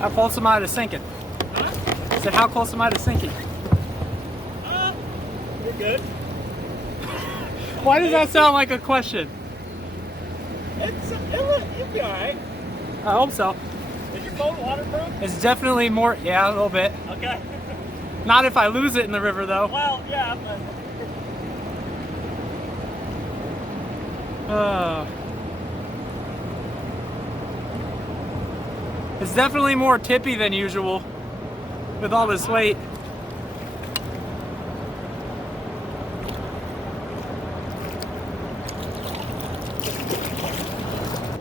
How close am I to sinking? Huh? I said, how close am I to sinking? You're good. Why does that sound like a question? You'll be alright. I hope so. Is your boat waterproof? It's definitely more, yeah, a little bit. Okay. Not if I lose it in the river though. Well, yeah. It's definitely more tippy than usual with all this weight.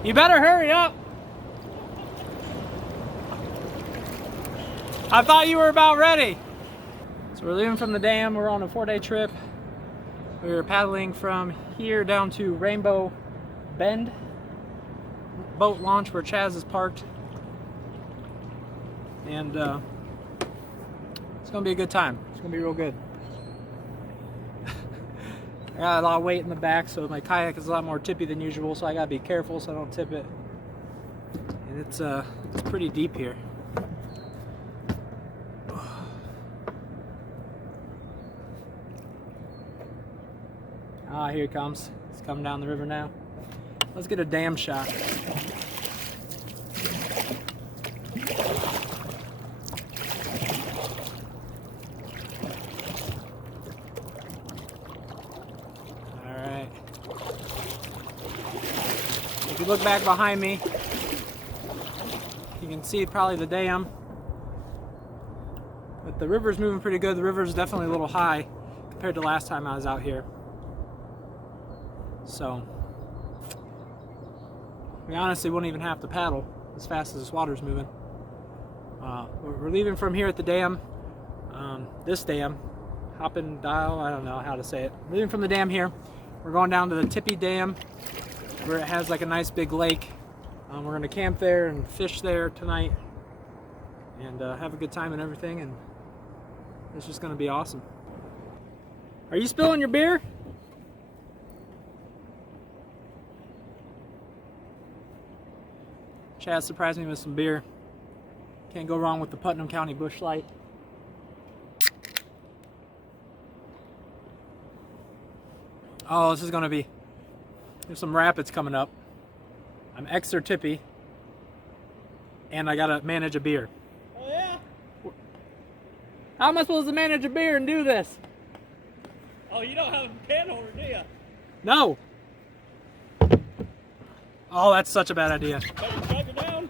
You better hurry up. I thought you were about ready. So we're leaving from the dam. We're on a 4-day trip. We're paddling from here down to Rainbow Bend boat launch where Chaz is parked. And it's gonna be a good time. It's gonna be real good. I got a lot of weight in the back, so my kayak is a lot more tippy than usual, so I gotta be careful so I don't tip it. And it's pretty deep here. Ah, here it comes. It's coming down the river now. Let's get a dam shot. Alright. If you look back behind me, you can see probably the dam. But the river's moving pretty good. The river's definitely a little high compared to last time I was out here. So, we honestly wouldn't even have to paddle as fast as this water's moving. We're leaving from here at the dam, this dam, Hoppin' Dial, I don't know how to say it. We're leaving from the dam here. We're going down to the Tippy Dam where it has like a nice big lake. We're going to camp there and fish there tonight and have a good time and everything, and it's just going to be awesome. Are you spilling your beer? Chad surprised me with some beer. Can't go wrong with the Putnam County Busch Light. Oh, this is gonna be, there's some rapids coming up. I'm extra tippy. And I gotta manage a beer. Oh yeah? How am I supposed to manage a beer and do this? Oh, you don't have a can holder, do you? No. Oh, that's such a bad idea. Better drive it down.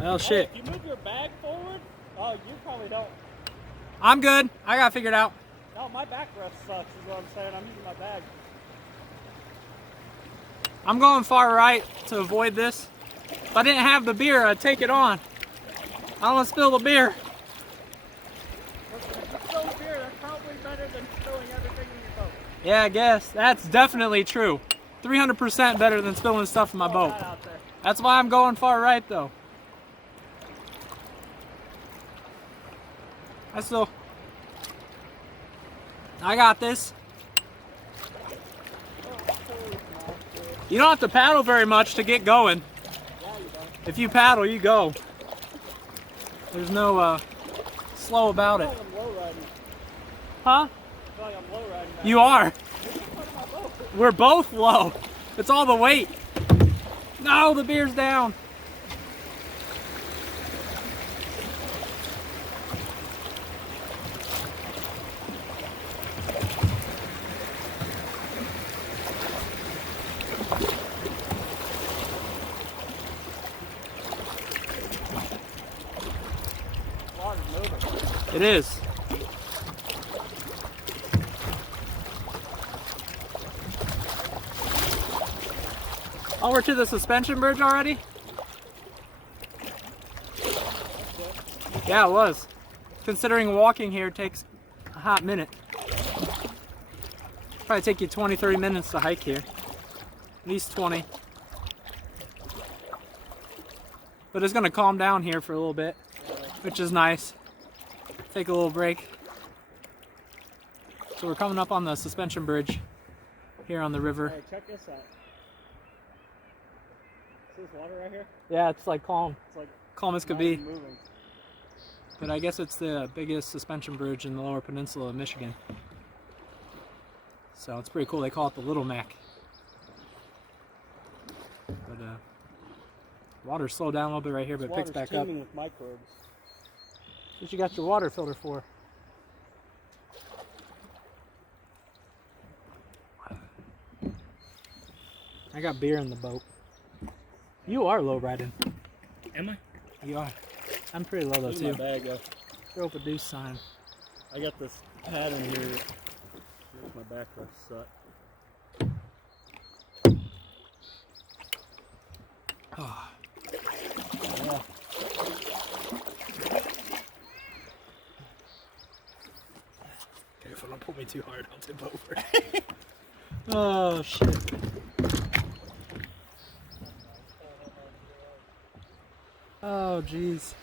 Well, shit. If you move your bag forward, oh, you probably don't. I'm good. I got it figured out. No, my backrest sucks is what I'm saying. I'm using my bag. I'm going far right to avoid this. If I didn't have the beer, I'd take it on. I don't want to spill the beer. Listen, if you spill the beer, that's probably better than spilling everything in your boat. Yeah, I guess. That's definitely true. 300% better than spilling stuff in my boat. That out there. That's why I'm going far right, though. I got this. You don't have to paddle very much to get going. Yeah, you don't. If you paddle, you go. There's no slow about I it. feel like I'm low riding. Huh? I feel like I'm low riding. You are. This is part of my boat. We're both low. It's all the weight. No, the beer's down. Water's moving. It is. Oh, we're to the suspension bridge already? Yeah, it was. Considering walking here takes a hot minute. Probably take you 20-30 minutes to hike here. At least 20. But it's gonna calm down here for a little bit, which is nice. Take a little break. So we're coming up on the suspension bridge here on the river. Hey, check this out. this water right here? Yeah, it's like calm. It's like Calm as could not be. even moving. But I guess it's the biggest suspension bridge in the lower peninsula of Michigan. So it's pretty cool. They call it the Little Mac. But water slowed down a little bit right here, but it picks back up. With microbes. What you got your water filter for? I got beer in the boat. You are low riding. Am I? You are. I'm pretty low though too. My bag though. Throw up a deuce sign. I got this pad in here. Here's my backrest set. Oh. Yeah. Careful, don't pull me too hard. I'll tip over. Oh shit. Oh jeez.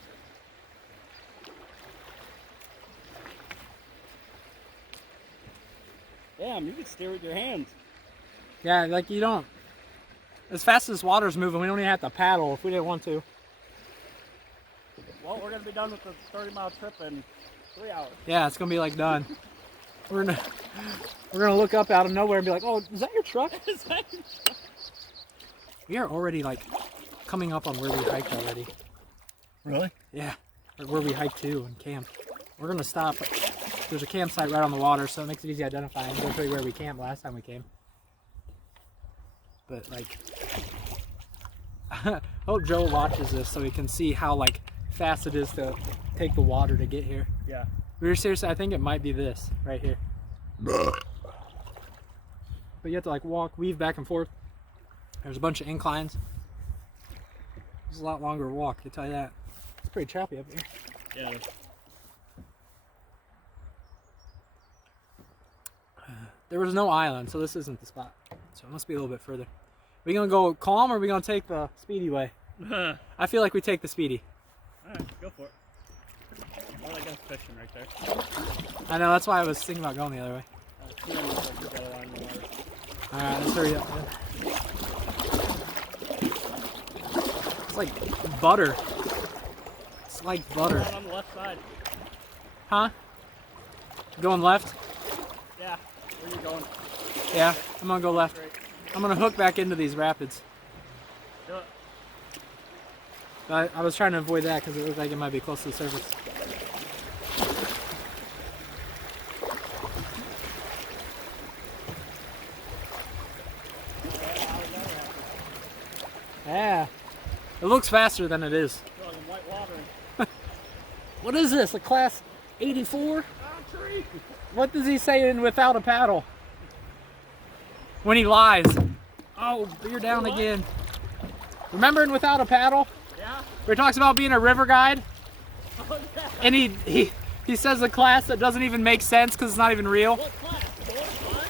Damn, you can steer with your hands. Yeah, like you don't. As fast as water's moving, we don't even have to paddle if we didn't want to. Well, we're gonna be done with the 30-mile trip in 3 hours. Yeah, it's gonna be like done. We're gonna look up out of nowhere and be like, "Oh, is that your truck?" Is that your truck? We are already like coming up on where we hiked already. Really? Yeah, or where we hiked to and camped. We're gonna stop. There's a campsite right on the water, so it makes it easy to identify and go show you where we camped last time we came. But like, I hope Joe watches this so he can see how like fast it is to take the water to get here. Yeah. We were seriously, I think it might be this right here. But you have to like weave back and forth. There's a bunch of inclines. It's a lot longer walk, I tell you that. It's pretty choppy up here. Yeah. There was no island, so this isn't the spot. So it must be a little bit further. We gonna go calm or are we gonna take the speedy way? I feel like we take the speedy. Alright, go for it. Oh, I got fishing right there. I know, that's why I was thinking about going the other way. Alright, let's hurry up. It's like butter. It's like butter. On the left side. Huh? Going left? Yeah. Where you going? Yeah, I'm gonna go left. Great. I'm gonna hook back into these rapids. Do it. I was trying to avoid that because it looked like it might be close to the surface. Yeah. It looks faster than it is. You're like in white water. What is this? A class 84? What does he say in without a paddle? When he lies. Oh, you're down What? again. Remember in Without a Paddle? Yeah. Where he talks about being a river guide? Oh, yeah. And he says a class that doesn't even make sense because it's not even real. What class? 4, 5?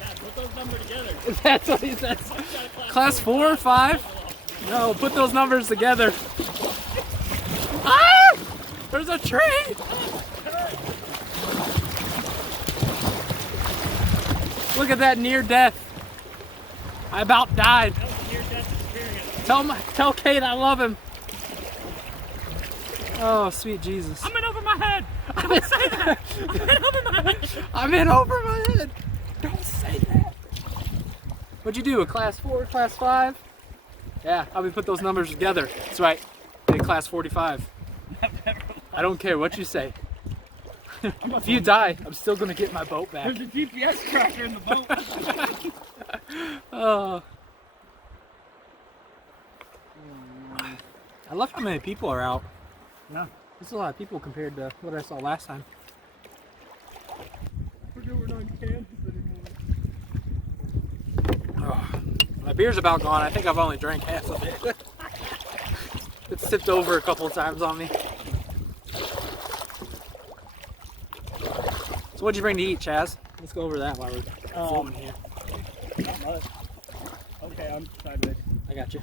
Yeah, put those numbers together. That's what he says. Class 4 or 5? No, put those numbers together. Ah! There's a tree! Look at that near death. I about died. That was a near-death experience. Tell Kate I love him. Oh, sweet Jesus. I'm in over my head. Don't say that. I'm in over my head. I'm in over my head. Don't say that. What'd you do? A class 4, class 5? Yeah, how we put those numbers together. That's right. Did class 45. I don't care what you say. If you die, I'm still gonna get my boat back. There's a GPS tracker in the boat. Oh. I love how many people are out. Yeah. There's a lot of people compared to what I saw last time. We're not in Kansas anymore. Oh, my beer's about gone. I think I've only drank half of it. It's tipped over a couple of times on me. So what'd you bring to eat, Chaz? Let's go over that while we're filming here. Not much. Okay, I'm sideways. I got you.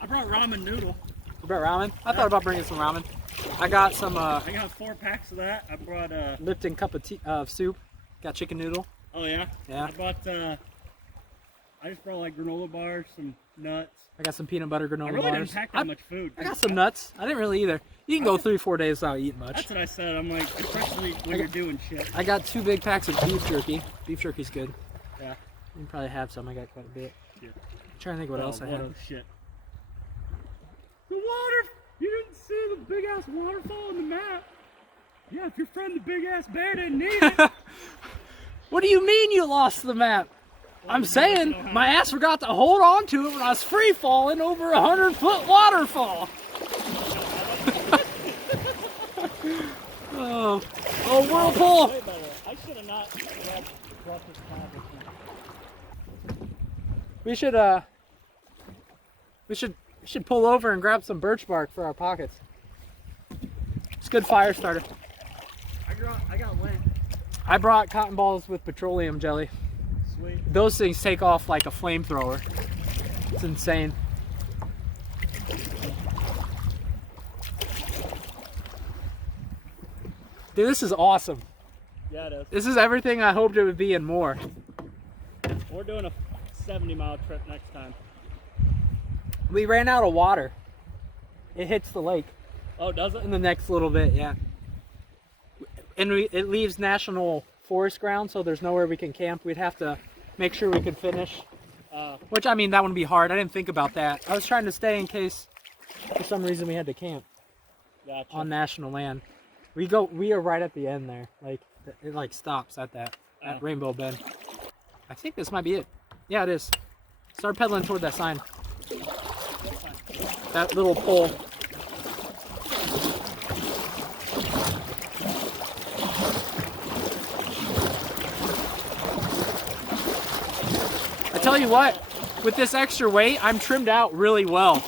I brought ramen noodle. You brought ramen? I thought about bringing some ramen. I got some I got 4 packs of that. I brought Lipton cup of tea, soup. Got chicken noodle. oh yeah? Yeah. I bought I just brought like granola bars, some nuts. I got some peanut butter granola I really bars. didn't pack that much food. I got some nuts. I didn't really either. You can go 3-4 days without eating much. That's what I said. I'm like, especially when you're doing shit. I got 2 big packs of beef jerky. Beef jerky's good. Yeah. You can probably have some. I got quite a bit. Yeah. I'm trying to think what else I had. Shit. The water. You didn't see the big ass waterfall on the map. Yeah, if your friend the big ass bear didn't need it. What do you mean you lost the map? I'm saying my ass forgot to hold on to it when I was free falling over a 100-foot waterfall. Oh, whirlpool! I should have not grabbed this tablet. We should pull over and grab some birch bark for our pockets. It's a good fire starter. I got lint. I brought cotton balls with petroleum jelly. Sweet. Those things take off like a flamethrower. It's insane. Dude, this is awesome. Yeah, it is. This is everything I hoped it would be and more. We're doing a 70-mile trip next time. We ran out of water. It hits the lake. Oh, does it? In the next little bit, yeah. And it leaves national forest ground, so there's nowhere we can camp. We'd have to make sure we could finish. Which, I mean, that wouldn't be hard. I didn't think about that. I was trying to stay in case, for some reason, we had to camp on national land. We are right at the end there. Like, it like stops at Rainbow Bend. I think this might be it. Yeah, it is. Start pedaling toward that sign. That little pole. I tell you what, with this extra weight, I'm trimmed out really well.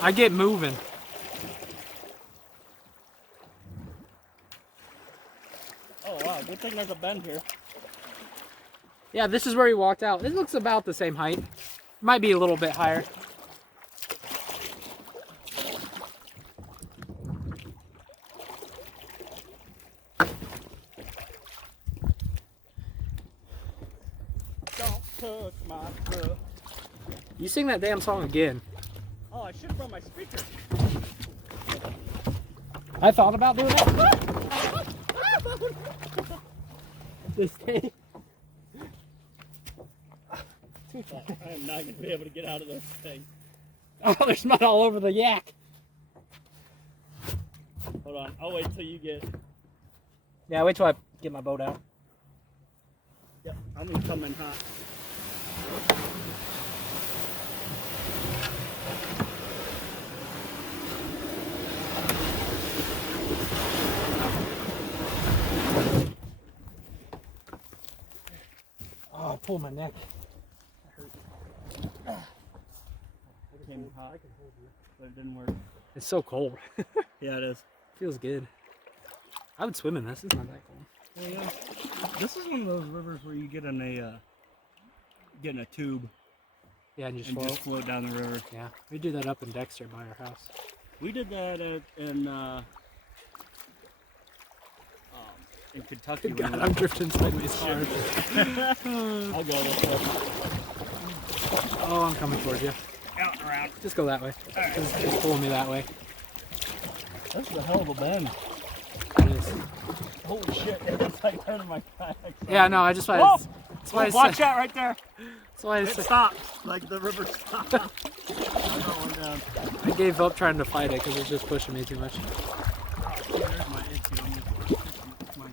I get moving. Oh wow, good thing there's a bend here. Yeah, this is where we walked out. It looks about the same height. Might be a little bit higher. Don't touch my foot. You sing that damn song again. Oh, I should have brought my speaker. I thought about doing that. This day. I am not going to be able to get out of this thing. Oh, there's mud all over the yak. Hold on, I'll wait till you get... Yeah, wait till I get my boat out. Yep, I'm going to come in hot. Oh, I pulled my neck. It came hot, but it didn't work. It's so cold. Yeah, it is. Feels good. I would swim in this. It's not that cold. Oh, yeah. This is one of those rivers where you get in a tube Yeah, and just and float. just float down the river. Yeah, we do that up in Dexter by our house. We did that in Kentucky. God, I'm drifting sideways hard. I'll go this way. Oh, I'm coming towards you. Out and around. Just go that way. Alright. Just pulling me that way. This is a hell of a bend. It is. Holy shit, it's like turning my kayak. Yeah, no, I just Whoa! wanted. That's why I Watch said. out right there. That's why I It said. stops. Like the river stops. I'm going down. I gave up trying to fight it because it's just pushing me too much. Oh, there's my issue. It's my...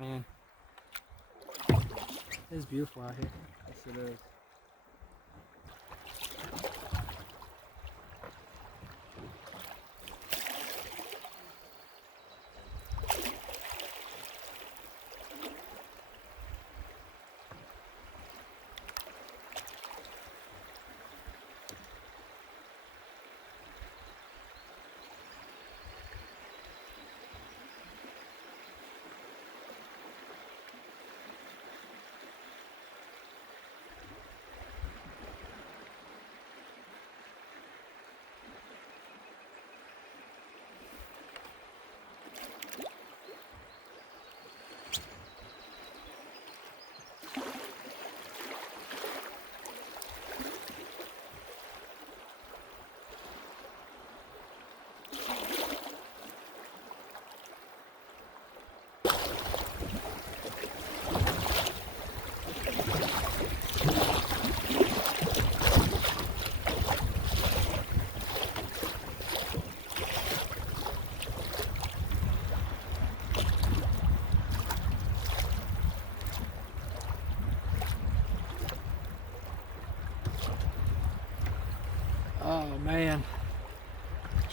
Man, it is beautiful out here. Yes, it is.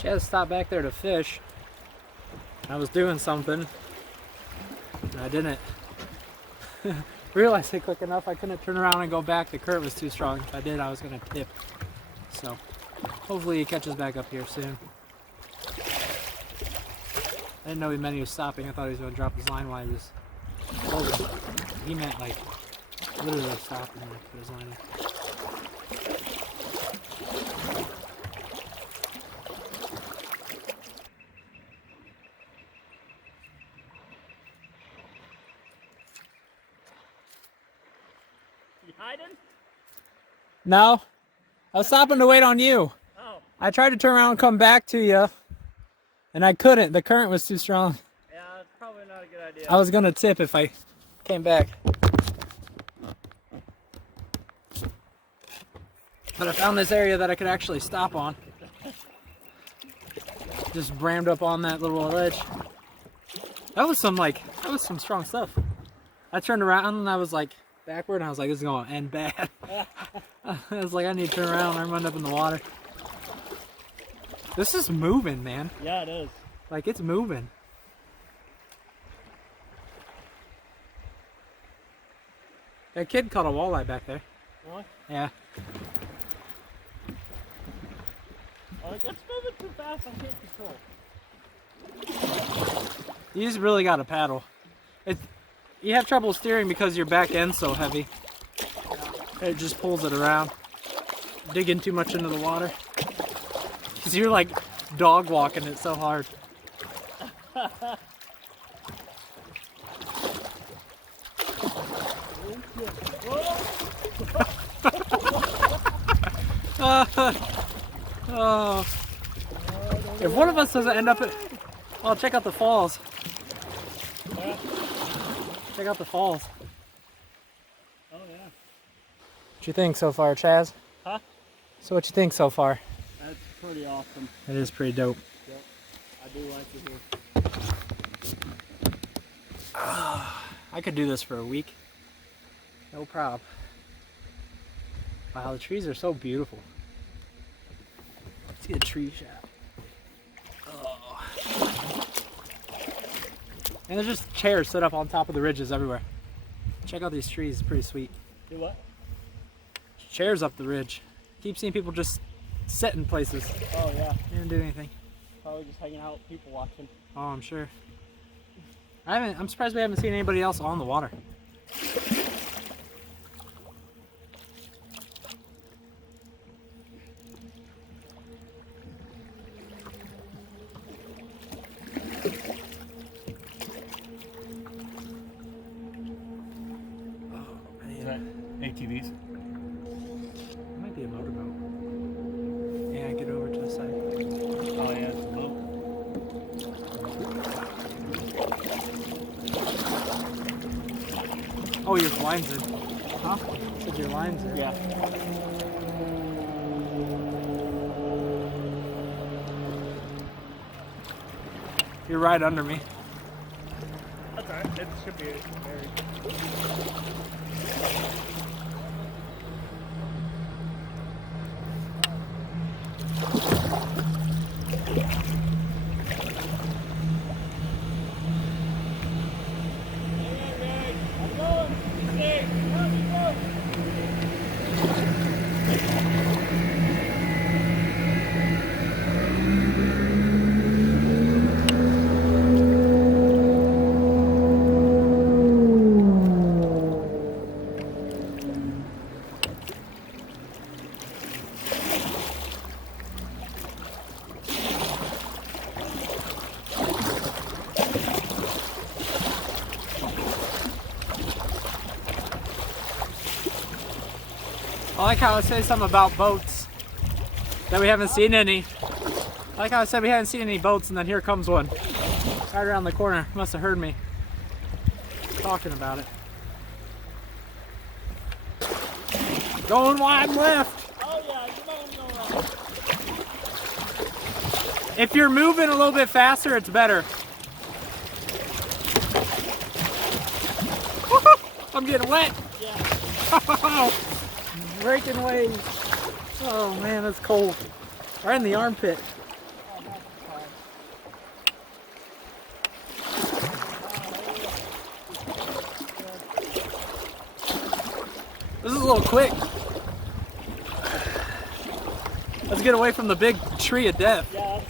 Chaz stopped back there to fish. I was doing something, and I didn't realize it quick enough. I couldn't turn around and go back. The current was too strong. If I did, I was going to tip. So hopefully he catches back up here soon. I didn't know he meant he was stopping. I thought he was going to drop his line while he was holding. He meant like literally stopping to put his line in. You hiding? No, I was stopping to wait on you. Oh. I tried to turn around and come back to you, and I couldn't. The current was too strong. Yeah, it's probably not a good idea. I was gonna tip if I came back. But I found this area that I could actually stop on. Just rammed up on that little ledge. That was some strong stuff. I turned around and I was like backward and I was like, this is gonna end bad. I was like, I need to turn around and I run up in the water. This is moving, man. Yeah, it is. Like, it's moving. That kid caught a walleye back there. Really? Yeah. Oh, it's moving too fast. I can't control. You just really got to paddle. You have trouble steering because your back end's so heavy. It just pulls it around. Digging too much into the water. Because you're like dog walking it so hard. Oh. If one of us doesn't end up at... Oh, check out the falls. Yeah. Check out the falls. Oh, yeah. What you think so far, Chaz? Huh? So what you think so far? That's pretty awesome. It is pretty dope. Yep. I do like it here. I could do this for a week. No problem. Wow, the trees are so beautiful. Let's get a tree shot. Oh. And there's just chairs set up on top of the ridges everywhere. Check out these trees, it's pretty sweet. Do what? Chairs up the ridge. Keep seeing people just sit in places. Oh, yeah. They didn't do anything. Probably just hanging out, people watching. Oh, I'm sure. I'm surprised we haven't seen anybody else on the water. Is that ATVs? It might be a motorboat. Yeah, get over to the side. Oh, yeah, it's a boat. Oh, your line's in. Huh? Said your line's in. Yeah. You're right under me. That's alright. It should be very... I like how I say something about boats. That we haven't seen any. I like how I said we haven't seen any boats and then here comes one. Right around the corner. Must have heard me talking about it. Going wide left. Oh, yeah, you might want to go around. If you're moving a little bit faster, it's better. I'm getting wet. Yeah. Breaking waves. Oh man, that's cold. Right in the armpit. Oh, nice. a little quick. Let's get away from the big tree of death. Yeah.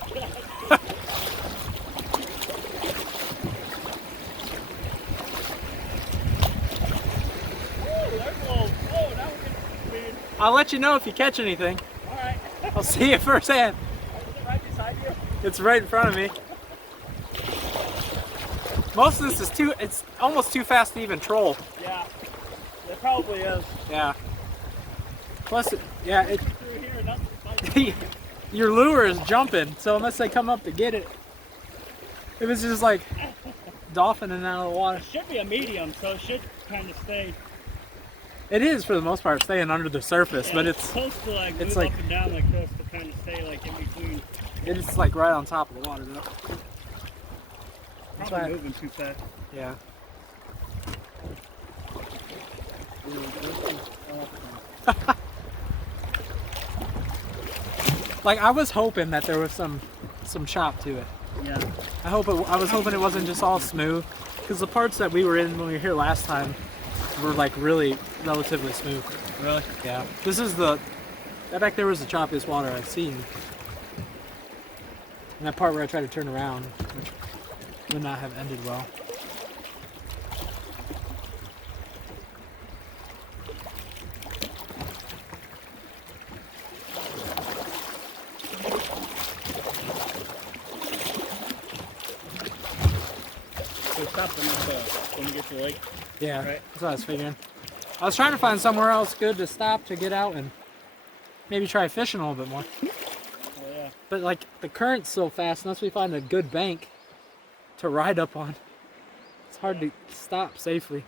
I'll let you know if you catch anything. Alright. I'll see you firsthand. Is it right beside you? It's right in front of me. Most of this is it's almost too fast to even troll. Yeah. It probably is. Yeah. Plus, Through here and nothing. your lure is jumping, so unless they come up to get it, if it's just like dolphining out of the water. It should be a medium, so it should kind of stay. It is for the most part staying under the surface, Yeah, but it's supposed to like move like up and down like this to kind of stay like in between. it's like right on top of the water though. That's Probably why- moving too fast. Yeah. Like I was hoping that there was some chop to it. Yeah. I was hoping it wasn't just all smooth, because the parts that we were in when we were here last time were like really relatively smooth. Really? Yeah. This is I bet there was the choppiest water I've seen. And that part where I tried to turn around, which would not have ended well. So stop when you get to the lake. Yeah, Right. that's what I was figuring. I was trying to find somewhere else good to stop to get out and maybe try fishing a little bit more. Oh yeah. But like the current's so fast, unless we find a good bank to ride up on, it's hard to stop safely.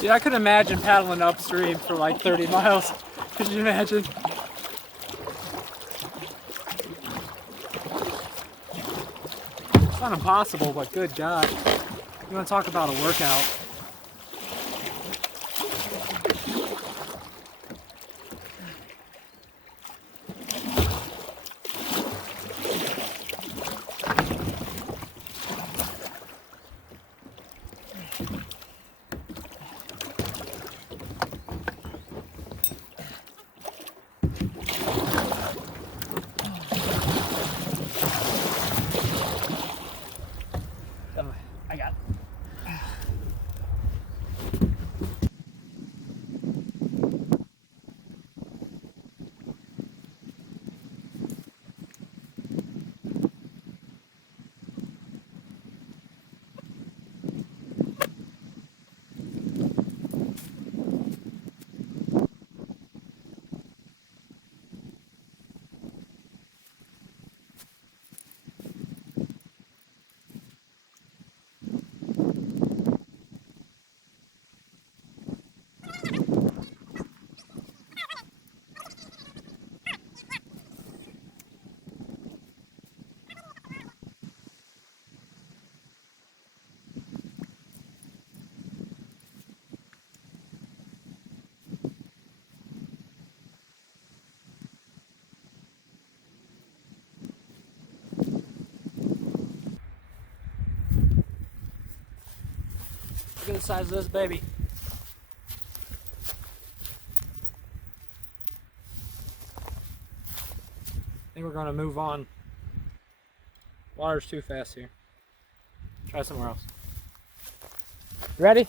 Dude, I could imagine paddling upstream for like 30 miles. Could you imagine? It's not impossible, but good God. You want to talk about a workout? I got it. Look at the size of this baby. I think we're going to move on. Water's too fast here. Try somewhere else. Ready?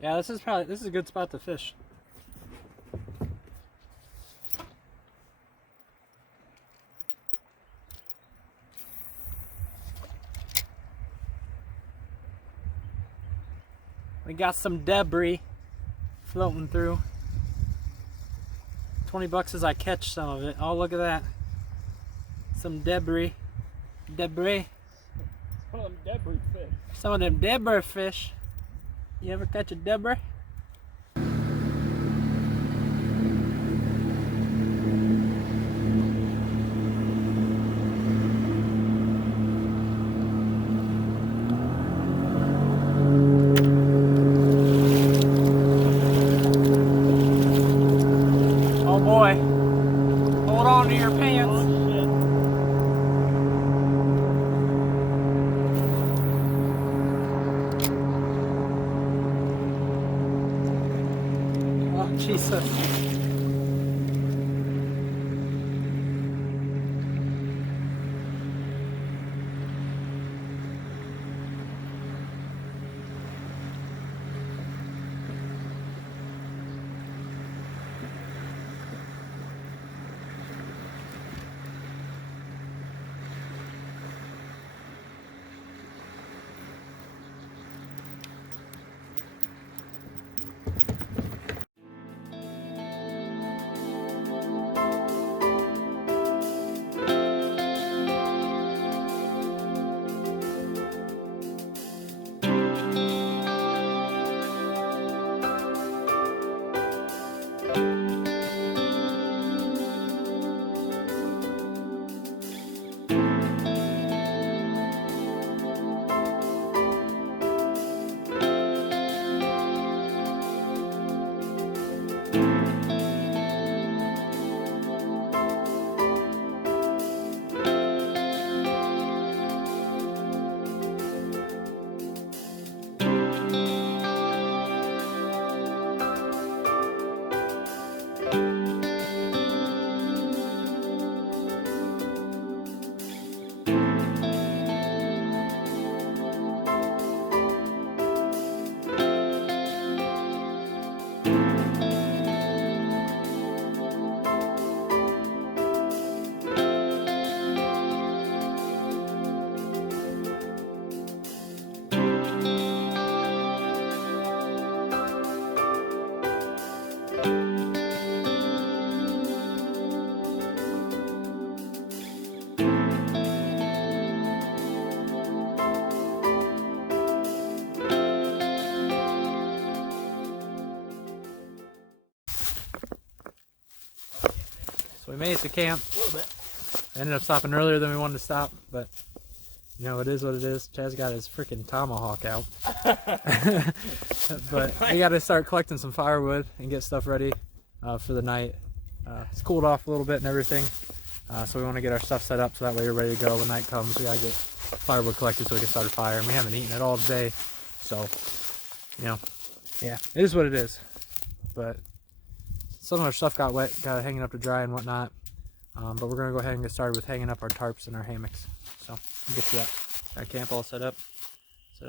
Yeah, this is a good spot to fish. We got some debris floating through. 20 bucks as I catch some of it. Oh, look at that. Some debris. Debris. Some of them debris fish. Some of them debris fish. You ever catch a debris? Oh boy. Hold on to your pants. Oh, Jesus. So we made it to camp. A little bit. Ended up stopping earlier than we wanted to stop, but you know, it is what it is. Chaz got his freaking tomahawk out. But we got to start collecting some firewood and get stuff ready for the night. It's cooled off a little bit and everything, so we want to get our stuff set up so that way we're ready to go when night comes. We got to get firewood collected so we can start a fire, and we haven't eaten it all today, so you know, yeah, it is what it is. But some of our stuff got wet, got hanging up to dry and whatnot, but we're going to go ahead and get started with hanging up our tarps and our hammocks. So we'll get to that. Got camp all set up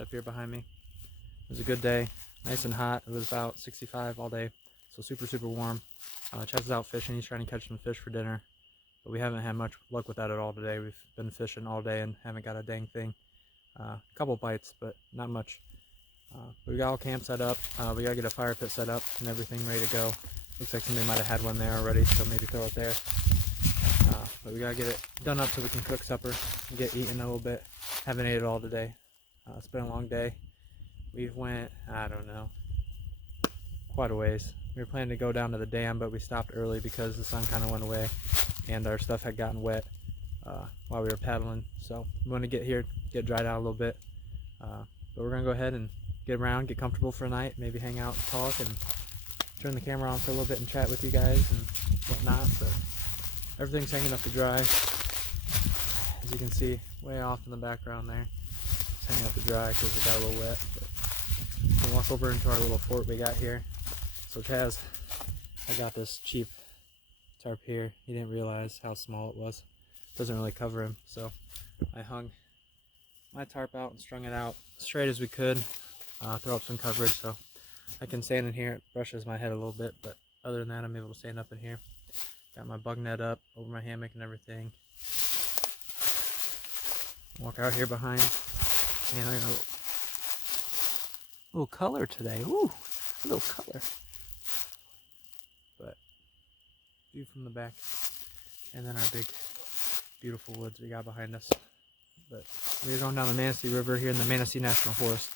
here behind me. It was a good day, nice and hot. It was about 65 all day, so super warm. Chaz is out fishing. He's trying to catch some fish for dinner, but we haven't had much luck with that at all today. We've been fishing all day and haven't got a dang thing. A couple bites, but not much. But we got all camp set up. We gotta get a fire pit set up and everything ready to go. Looks like somebody might have had one there already, so maybe throw it there. But we gotta get it done up so we can cook supper and get eating a little bit. Haven't ate it all today. It's been a long day. We went, I don't know, quite a ways. We were planning to go down to the dam, but we stopped early because the sun kind of went away and our stuff had gotten wet while we were paddling. So we want to get here, get dried out a little bit. But we're gonna go ahead and get around, get comfortable for a night, maybe hang out and talk and turn the camera on for a little bit and chat with you guys and whatnot. But everything's hanging up to dry. As you can see, way off in the background there. It's hanging up to dry because it got a little wet. But we'll walk over into our little fort we got here. So Chaz, I got this cheap tarp here. He didn't realize how small it was. Doesn't really cover him. So I hung my tarp out and strung it out straight as we could. throw up some coverage so I can stand in here. It brushes my head a little bit, but other than that, I'm able to stand up in here. Got my bug net up over my hammock and everything. Walk out here behind, and I got a little color today. Ooh, a little color. But view from the back, and then our big, beautiful woods we got behind us. But we're going down the Manistee River here in the Manistee National Forest,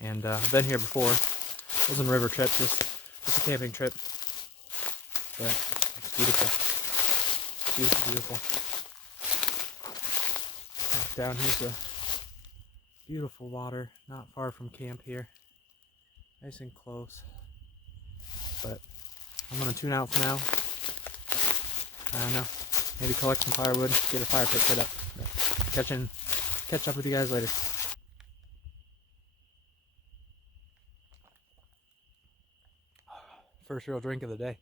and I've been here before. It wasn't a river trip, just a camping trip. But it's beautiful, beautiful, beautiful. And down here's the beautiful water, not far from camp here, nice and close. But I'm gonna tune out for now. I don't know, maybe collect some firewood, get a fire pit set up. Catch up with you guys later. First real drink of the day.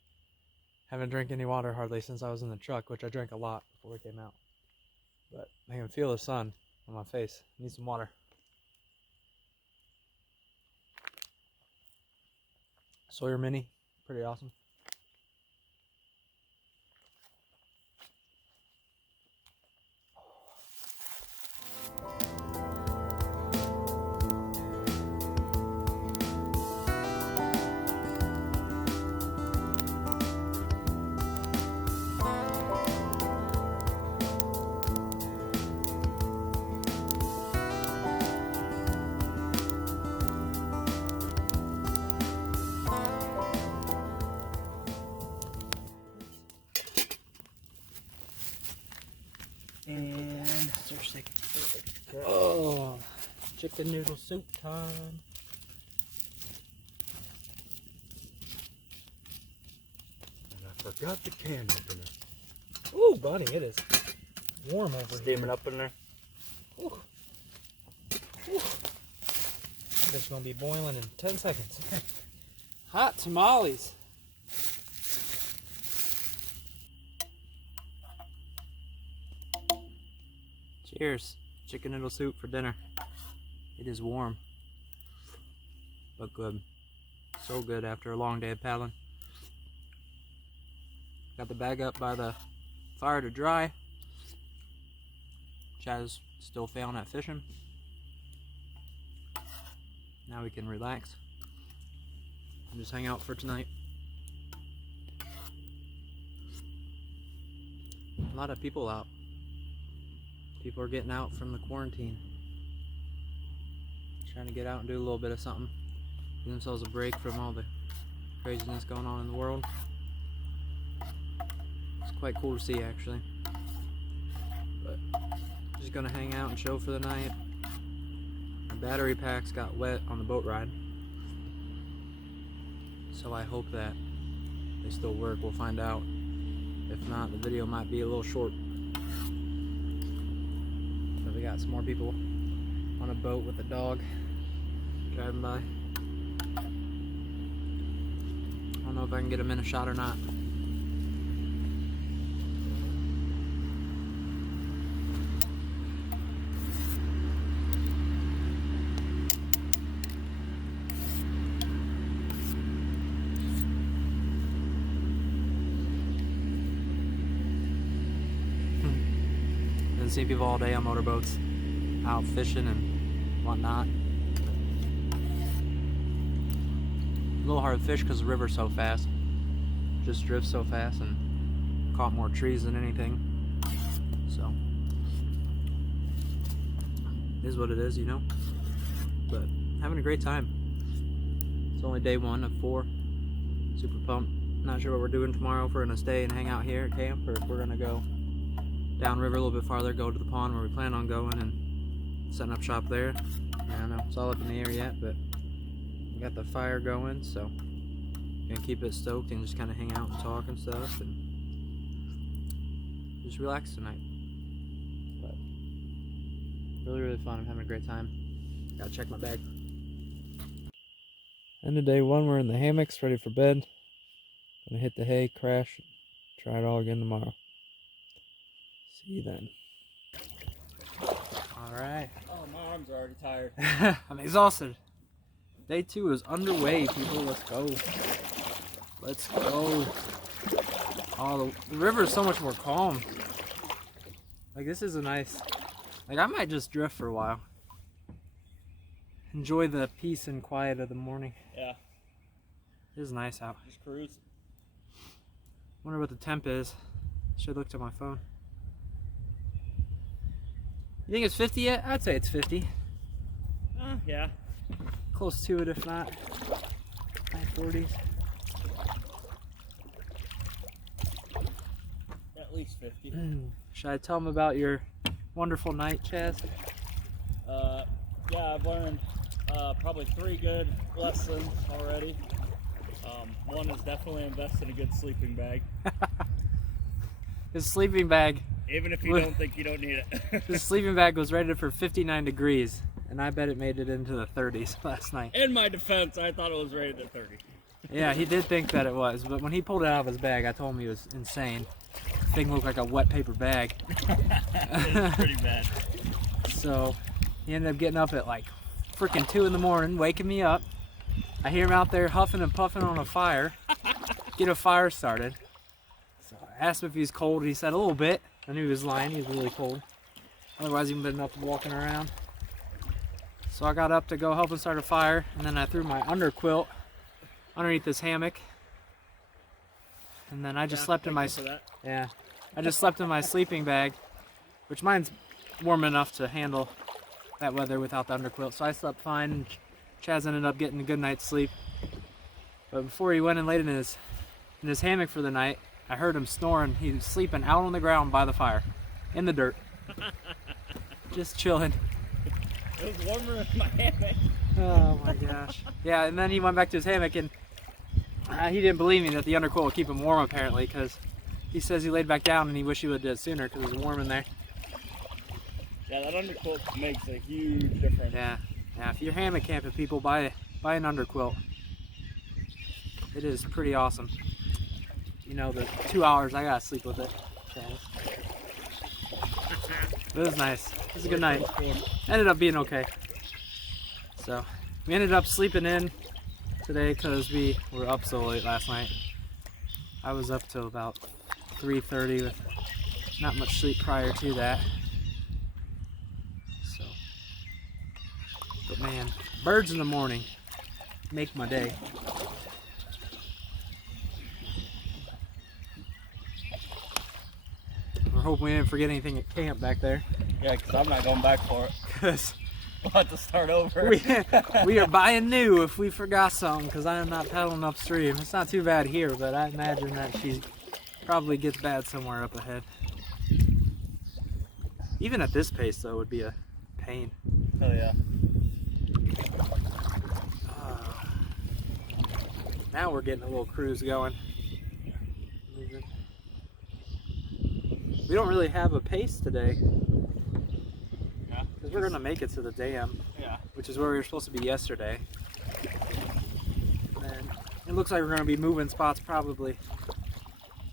Haven't drank any water hardly since I was in the truck, which I drank a lot before we came out. But I can feel the sun on my face. Need some water. Sawyer Mini, pretty awesome. And seriously, oh, chicken noodle soup time. And I forgot the can opener. Ooh, buddy, it is warm over here. Steaming up in there. Ooh. Ooh. It's gonna be boiling in 10 seconds. Hot tamales. Cheers. Chicken noodle soup for dinner. It is warm, but good. So good after a long day of paddling. Got the bag up by the fire to dry. Chad is still failing at fishing. Now we can relax and just hang out for tonight. A lot of people out. People are getting out from the quarantine. Trying to get out and do a little bit of something. Give themselves a break from all the craziness going on in the world. It's quite cool to see, actually. But just gonna hang out and chill for the night. My battery packs got wet on the boat ride, so I hope that they still work. We'll find out. If not, the video might be a little short. But we got some more people on a boat with a dog driving by. I don't know if I can get them in a shot or not. Been seeing people all day on motorboats, out fishing and whatnot. A little hard to fish because the river's so fast. Just drifts so fast and caught more trees than anything. So, it is what it is, you know. But having a great time. It's only day 1 of 4. Super pumped. Not sure what we're doing tomorrow. If we're gonna stay and hang out here at camp, or if we're gonna go downriver a little bit farther, go to the pond where we plan on going and setting up shop there. I don't know, it's all up in the air yet, but we got the fire going, so gonna keep it stoked and just kind of hang out and talk and stuff and just relax tonight. But really, really fun. I'm having a great time. Gotta check my bag. End of day 1, we're in the hammocks, ready for bed. Gonna hit the hay, crash, try it all again tomorrow. See you then. Alright. Oh, my arms are already tired. I'm exhausted. Day 2 is underway, people. Let's go. Let's go. Oh, the river is so much more calm. Like, this is a nice... Like, I might just drift for a while. Enjoy the peace and quiet of the morning. Yeah. It is nice out. Just cruise. Wonder what the temp is. Should have looked at my phone. You think it's 50 yet? I'd say it's 50. Yeah. Close to it, if not. High 40s. At least 50. Should I tell them about your wonderful night, Chaz? Yeah, I've learned probably 3 good lessons already. One is definitely invest in a good sleeping bag. His sleeping bag. Even if you don't think you don't need it. His sleeping bag was rated for 59 degrees, and I bet it made it into the 30s last night. In my defense, I thought it was rated at 30. Yeah, he did think that it was, but when he pulled it out of his bag, I told him he was insane. The thing looked like a wet paper bag. It's pretty bad. So he ended up getting up at like freaking 2 in the morning, waking me up. I hear him out there huffing and puffing on a fire, get a fire started. So I asked him if he was cold. He said a little bit. I knew he was lying. He was really cold. Otherwise, he wouldn't have been up walking around. So I got up to go help him start a fire, and then I threw my underquilt underneath this hammock. And then I just slept in my I just slept in my sleeping bag, which mine's warm enough to handle that weather without the underquilt. So I slept fine, and Chaz ended up getting a good night's sleep. But before he went and laid in his hammock for the night, I heard him snoring. He was sleeping out on the ground by the fire, in the dirt, just chilling. It was warmer in my hammock. Oh my gosh. Yeah, and then he went back to his hammock, and he didn't believe me that the underquilt would keep him warm, apparently, because he says he laid back down and he wished he would have did it sooner because it was warm in there. Yeah, that underquilt makes a huge difference. Yeah, if you're hammock camping, people, buy an underquilt. It is pretty awesome. You know, the 2 hours I gotta sleep with it. It was nice. It was a good night. Ended up being okay. So we ended up sleeping in today because we were up so late last night. I was up till about 3:30 with not much sleep prior to that. So, but man, birds in the morning make my day. We're hoping we didn't forget anything at camp back there. Yeah, because I'm not going back for it. Because We'll have to start over. we are buying new if we forgot something, because I am not paddling upstream. It's not too bad here, but I imagine that she probably gets bad somewhere up ahead. Even at this pace, though, would be a pain. Oh, yeah. Now we're getting a little cruise going. We don't really have a pace today. Yeah. Because we're going to make it to the dam. Yeah. Which is where we were supposed to be yesterday. And it looks like we're going to be moving spots probably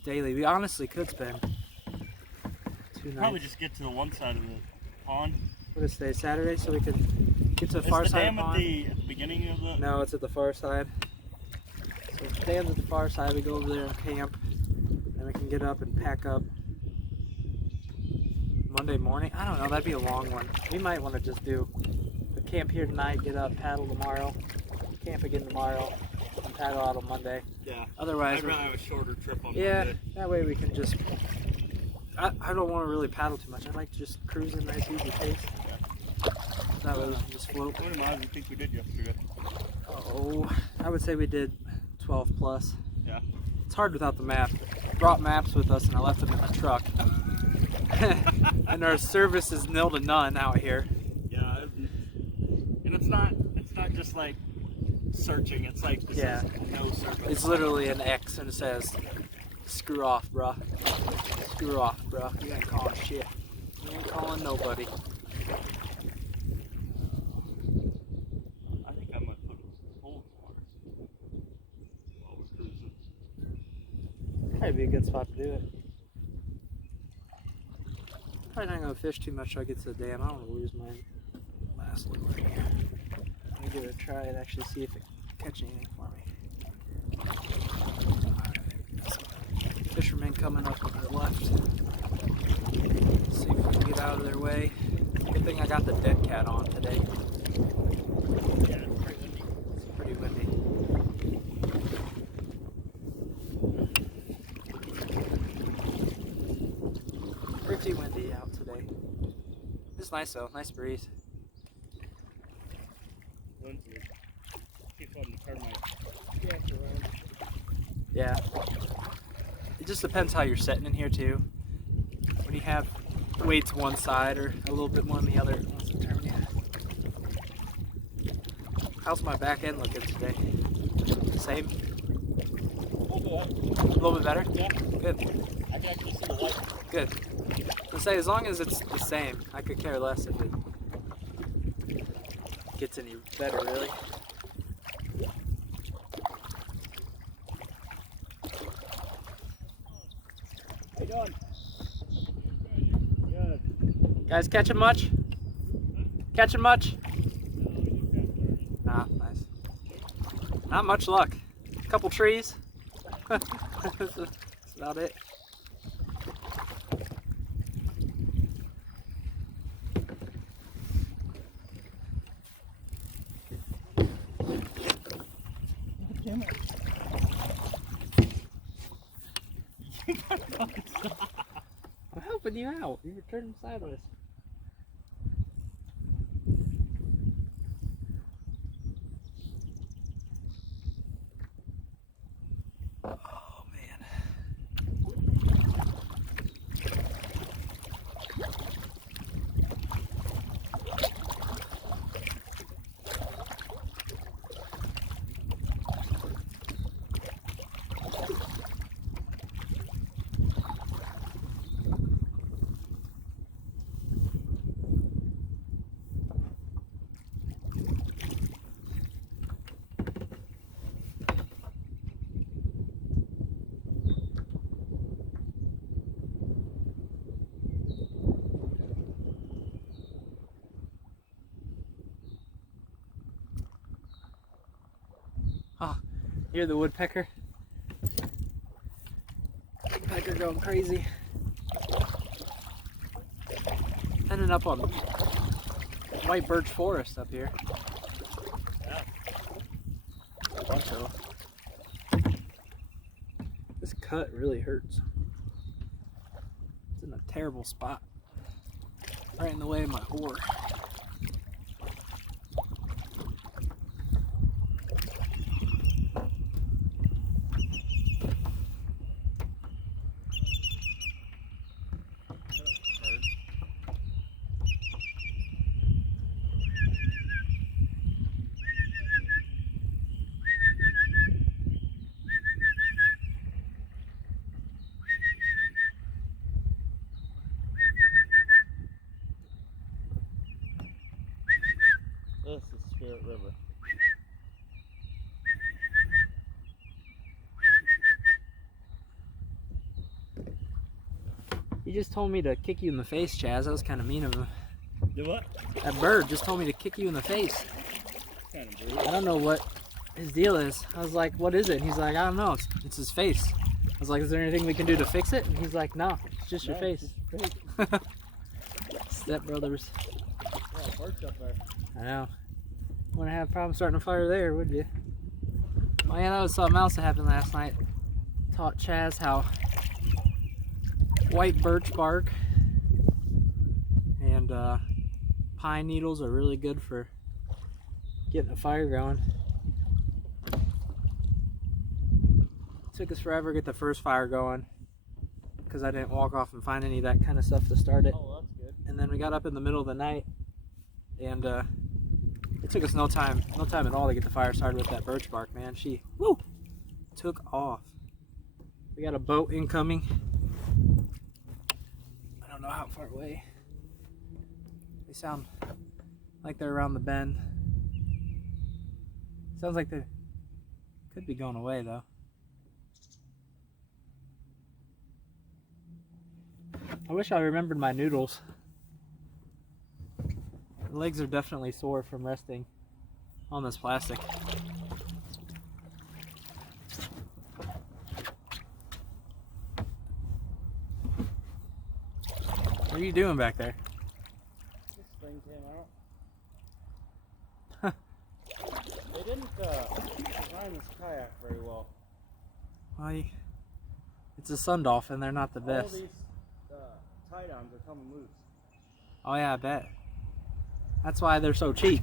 daily. We honestly could spend 2 nights. Probably just get to the one side of the pond. What is today? Saturday? So we could get to the far side of the pond? Is the dam at the beginning of the... No, it's at the far side. So if the dam's at the far side, we go over there and camp. Then we can get up and pack up. Monday morning? I don't know, that'd be a long one. We might want to just do the camp here tonight, get up, paddle tomorrow, camp again tomorrow, and paddle out on Monday. Yeah. Otherwise, I'd rather have a shorter trip on yeah, Monday. that way we can just... I don't want to really paddle too much. I like to just cruise in nice, easy pace. Yeah. That way we can just float. What miles do you think we did yesterday? Oh, I would say we did 12 plus. Yeah. It's hard without the map. Brought maps with us and I left them in the truck. And our service is nil to none out here. Yeah, and it's not just like searching. It's like this is no service. It's literally an X and it says, "Screw off, bruh. Screw off, bruh. You ain't calling shit. You ain't calling nobody." I think I might put a pole in water while we're cruising. Probably be a good spot to do it. Probably not gonna fish too much till I get to the dam. I don't want to lose my last look right here. give it a try and actually see if it can catch anything for me. Fishermen coming up on our left. Let's see if we can get out of their way. Good thing I got the dead cat on today. Yeah, it's pretty windy. It's pretty windy. Pretty windy out today. It's nice though, nice breeze. Keep letting the termites dance around. Yeah. It just depends how you're sitting in here too. When you have weights one side or a little bit more on the other, it wants to turn you. How's my back end looking today? Same? A A little bit better? Yeah. Good. I can actually see the light. Good. To say, as long as it's the same, I could care less if it gets any better, really. How you doing? Good. Guys catching much? Catching much? Ah, nice. Not much luck. A couple trees. That's about it. Damn it. I'm helping you out. You were turning sideways. Oh man. Oh, you're the woodpecker. Woodpecker going crazy. Ending up on white birch forest up here. Yeah. A bunch of them. This cut really hurts. It's in a terrible spot. Right in the way of my oar. This is Spirit River. He just told me to kick you in the face, Chaz. That was kind of mean of him. Do what? That bird just told me to kick you in the face. Kind of brutal. I don't know what his deal is. I was like, what is it? And he's like, I don't know. It's his face. I was like, is there anything we can do to fix it? And he's like, no, it's just your face. Step brothers. Yeah, birch up there. I know. Wouldn't have a problem starting a fire there, would you? Oh yeah, that was something else that happened last night. Taught Chaz how white birch bark and pine needles are really good for getting a fire going. It took us forever to get the first fire going because I didn't walk off and find any of that kind of stuff to start it. Oh, that's good. And then we got up in the middle of the night and it took us no time at all to get the fire started with that birch bark, man. She took off. We got a boat incoming. I don't know how far away. They sound like they're around the bend. Sounds like they could be going away though. I wish I remembered my noodles. The legs are definitely sore from resting. on this plastic. What are you doing back there? This thing came out. They didn't design this kayak very well. Well, it's a sun dolphin. They're not the All best. these tie-downs are coming loose. Oh yeah, I bet. That's why they're so cheap.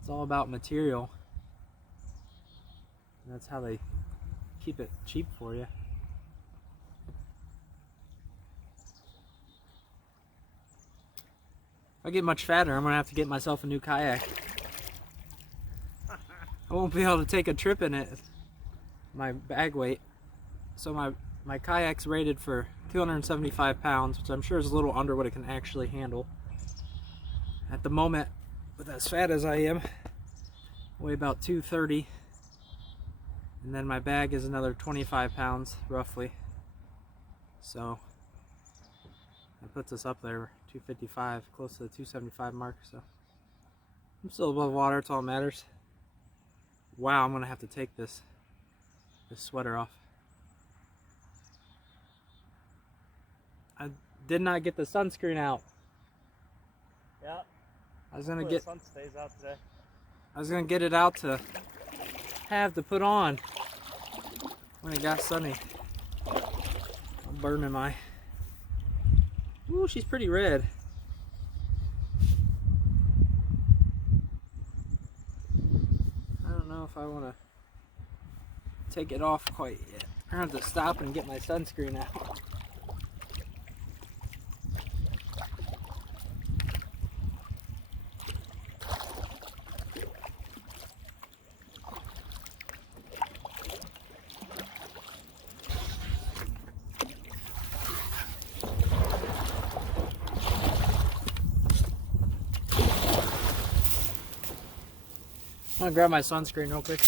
It's all about material. And that's how they keep it cheap for you. If I get much fatter, I'm gonna have to get myself a new kayak. I won't be able to take a trip in it. My bag weight. So my kayak's rated for 275 pounds, which I'm sure is a little under what it can actually handle. At the moment, with as fat as I am, I weigh about 230. And then my bag is another 25 pounds, roughly. So that puts us up there, 255, close to the 275 mark. So I'm still above water, it's all that matters. Wow, I'm gonna have to take this sweater off. I did not get the sunscreen out. Yeah. I was gonna The sun stays out today. I was gonna get it out to have to put on when it got sunny. I'm burning my. Ooh, she's pretty red. I don't know if I want to take it off quite yet. I have to stop and get my sunscreen out. I'm gonna grab my sunscreen real quick.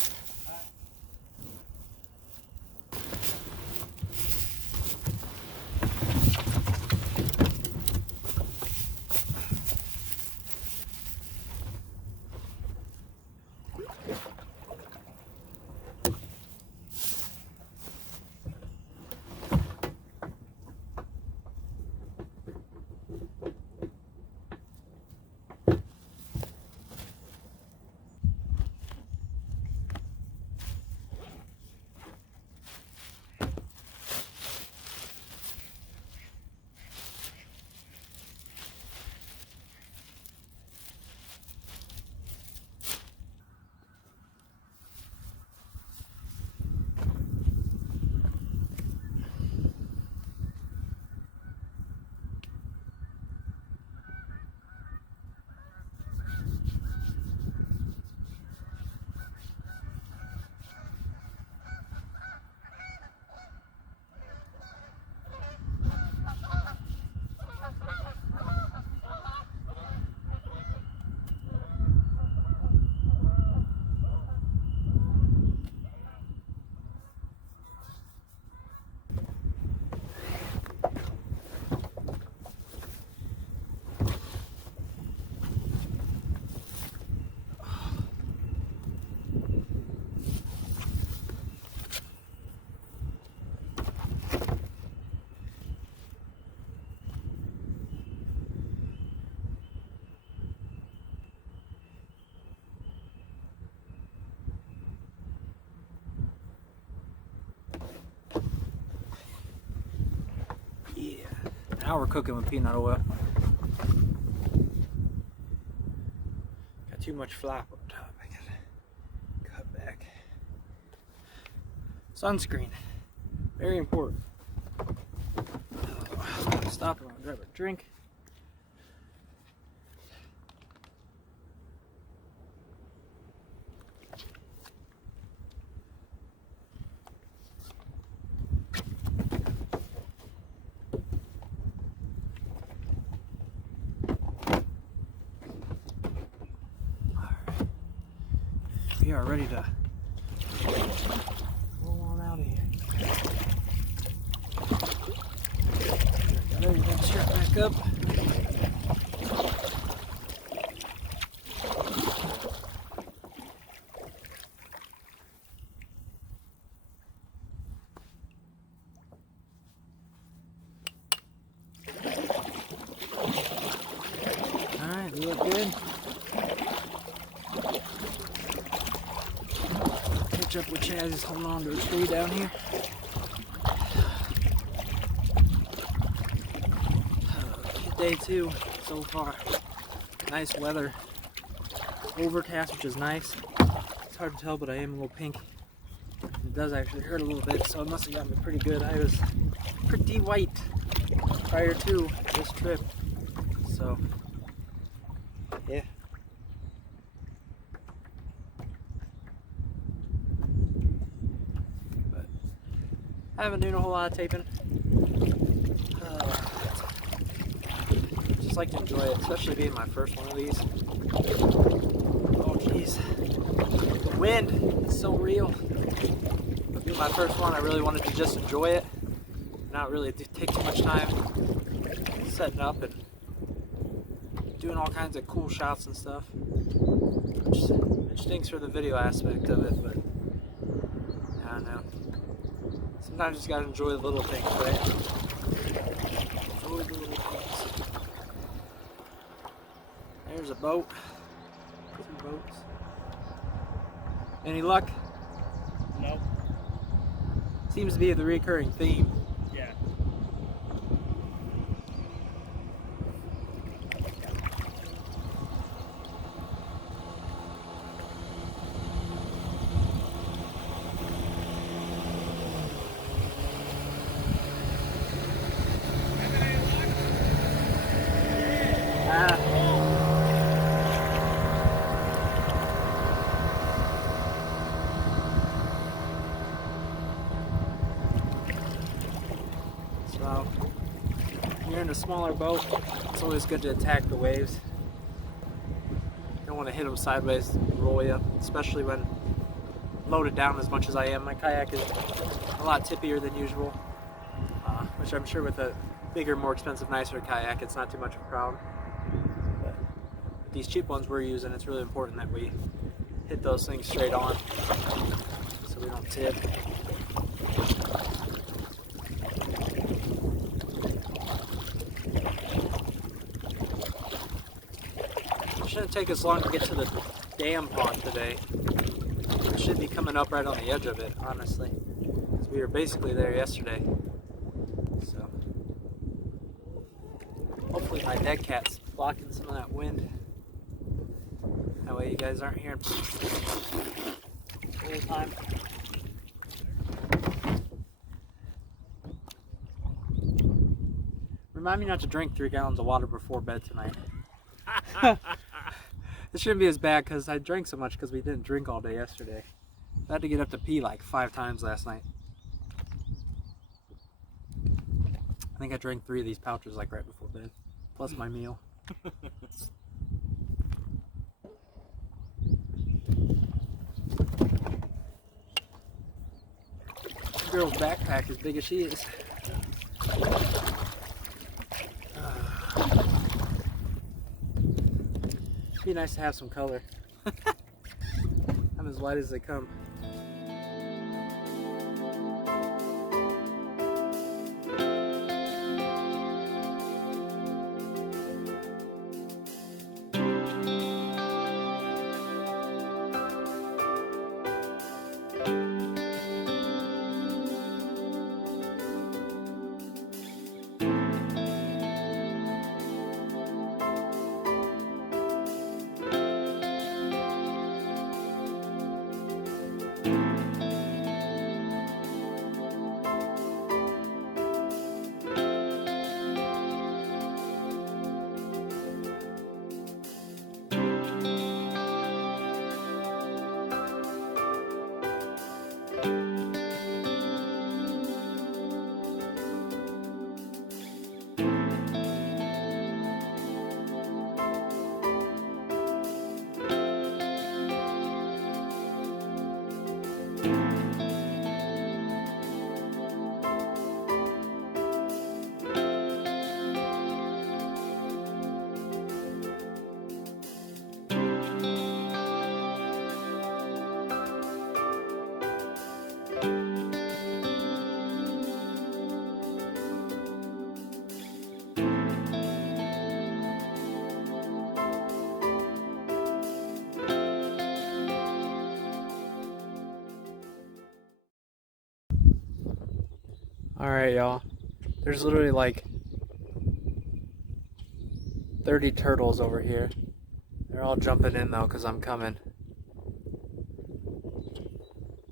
Now we're cooking with peanut oil. Got too much flap up top. I gotta cut back. Sunscreen. Very important. Stop and grab a drink. We are ready to roll on out of here. Got everything strapped back up. look good. Catch up with Chaz, he's holding on to a tree down here. Good day too, so far. Nice weather. Overcast, which is nice. It's hard to tell, but I am a little pink. It does actually hurt a little bit, so it must have gotten me pretty good. I was pretty white prior to this trip, so yeah. But I haven't done a whole lot of taping. Just like to enjoy it, especially being my first one of these. Oh jeez, the wind is so real. But being my first one, I really wanted to just enjoy it, not really take too much time setting up and doing all kinds of cool shots and stuff. It stinks for the video aspect of it, but I don't know. Sometimes you just gotta enjoy the little things, right? Enjoy the little things. There's a boat. 2 boats. Any luck? Nope. Seems to be the recurring theme. Yeah. So, when you're in a smaller boat, it's always good to attack the waves. You don't want to hit them sideways, roll you, especially when loaded down as much as I am. My kayak is a lot tippier than usual, which I'm sure with a bigger, more expensive, nicer kayak, it's not too much of a problem. But with these cheap ones we're using, it's really important that we hit those things straight on so we don't tip. Shouldn't take us long to get to the dam pond today. It should be coming up right on the edge of it, honestly, because we were basically there yesterday. So hopefully my dead cat's blocking some of that wind. That way you guys aren't hearing the whole time. Remind me not to drink 3 gallons of water before bed tonight. It shouldn't be as bad because I drank so much because we didn't drink all day yesterday. I had to get up to pee like 5 times last night. I think I drank 3 of these pouches like right before bed, plus my meal. Girl's backpack as big as she is. It'd be nice to have some color. I'm as white as they come. Alright, y'all. There's literally like 30 turtles over here. They're all jumping in though because I'm coming.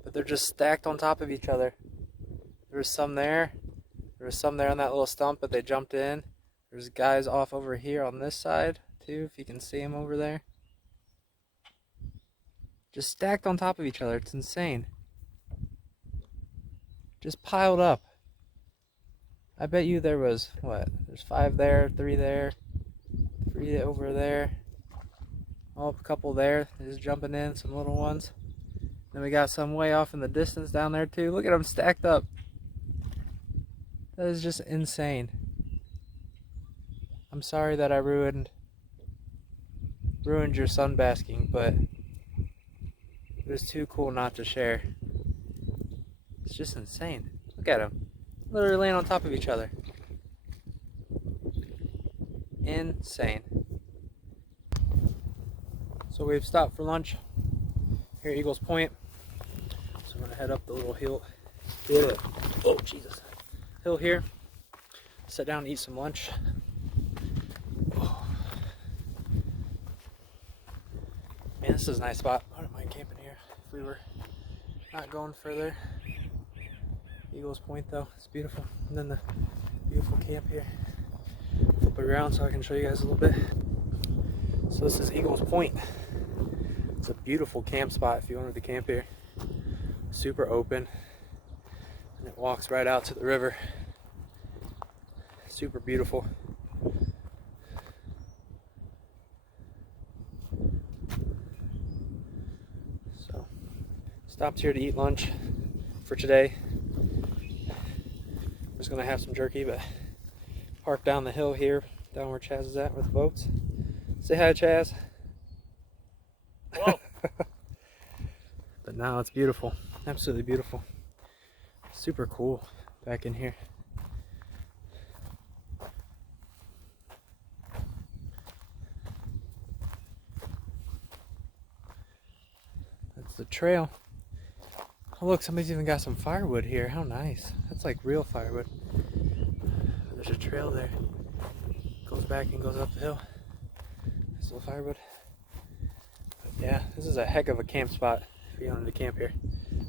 But they're just stacked on top of each other. There's some there. There's some there on that little stump, but they jumped in. There's guys off over here on this side too, if you can see them over there. Just stacked on top of each other. It's insane. Just piled up. I bet you there was, what? There's 5 there, 3 there, 3 over there. Oh, a couple there. They're just jumping in, some little ones. Then we got some way off in the distance down there too. Look at them stacked up. That is just insane. I'm sorry that I ruined your sunbasking, but it was too cool not to share. It's just insane. Look at them. Literally laying on top of each other. Insane. So we've stopped for lunch here at Eagles Point. So I'm gonna head up the little hill. Oh Jesus! Hill here. Sit down and eat some lunch. Oh. Man, this is a nice spot. I don't mind camping here if we were not going further. Eagles Point though, it's beautiful. And then the beautiful camp here. Flip it around so I can show you guys a little bit. So this is Eagles Point. It's a beautiful camp spot if you wanted to camp here. Super open. And it walks right out to the river. Super beautiful. So, stopped here to eat lunch for today. Just gonna have some jerky, but park down the hill here, down where Chaz is at with the boats. Say hi, Chaz. Whoa. But now it's beautiful, absolutely beautiful. Super cool back in here. That's the trail. Oh look, somebody's even got some firewood here. How nice. That's like real firewood. There's a trail there. Goes back and goes up the hill. There's a little firewood. But yeah, this is a heck of a camp spot if you wanted to camp here.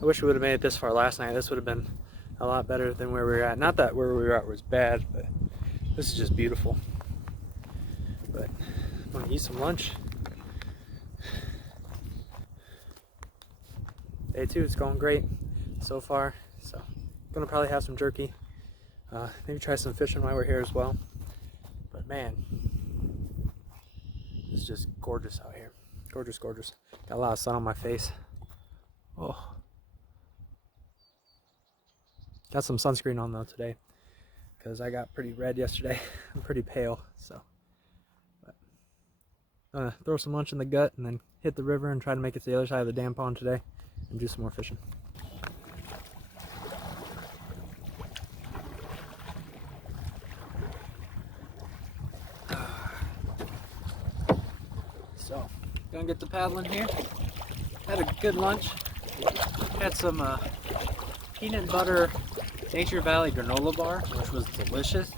I wish we would have made it this far last night. This would have been a lot better than where we were at. Not that where we were at was bad, but this is just beautiful. But I'm gonna eat some lunch. Day 2 is going great so far, so I'm gonna probably have some jerky, maybe try some fishing while we're here as well. But man, it's just gorgeous out here. Gorgeous, gorgeous. Got a lot of sun on my face. Oh, got some sunscreen on though today because I got pretty red yesterday. I'm pretty pale, so but I'm gonna throw some lunch in the gut and then hit the river and try to make it to the other side of the dam pond today and do some more fishing. So, gonna get the paddling here. Had a good lunch. Had some peanut butter Nature Valley granola bar, which was delicious.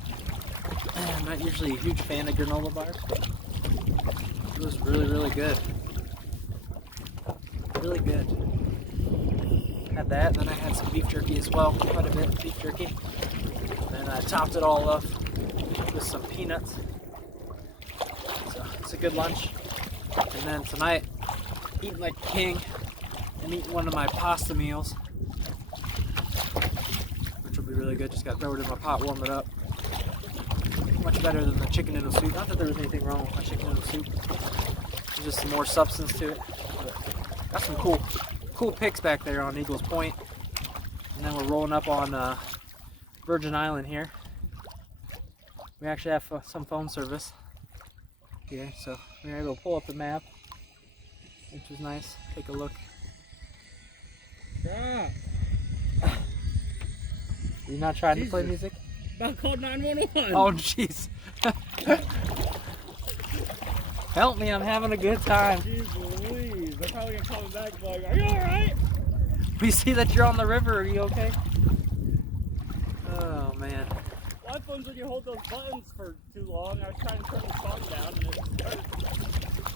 I'm not usually a huge fan of granola bars, but it was really, really good. Really good. Had that, and then I had some beef jerky as well, quite a bit of beef jerky. Then I topped it all up with some peanuts. So it's a good lunch. And then tonight, eating like a king. I'm eating one of my pasta meals, which will be really good. Just got to throw it in my pot, warm it up. Much better than the chicken noodle soup. Not that there was anything wrong with my chicken noodle soup. There's just some more substance to it. But got some cool pics back there on Eagles Point. And then we're rolling up on Virgin Island here. We actually have some phone service here, so we're able to pull up the map, which is nice. Take a look. Stop. You not trying Jesus. to play music? I called 911. Oh jeez. Help me, I'm having a good time. Jeez Louise. I'm probably gonna call him back like, are you alright? We see that you're on the river, are you okay? headphones when you hold those buttons for too long. I was trying to turn the song down and it started.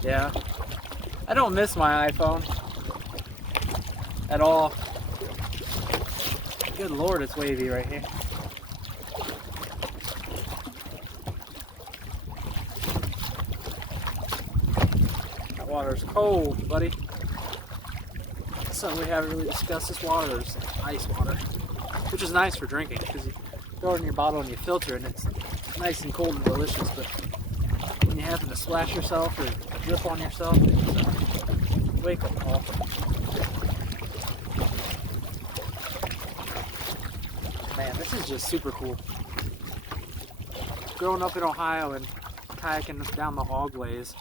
Yeah. I don't miss my iPhone at all. Good Lord, it's wavy right here. That water's cold, buddy. Something we haven't really discussed. This water is ice water, which is nice for drinking because you throw it in your bottle and you filter it and it's nice and cold and delicious. But when you happen to splash yourself or drip on yourself, it's a wake-up call. Man, this is just super cool. Growing up in Ohio and kayaking down the Ogways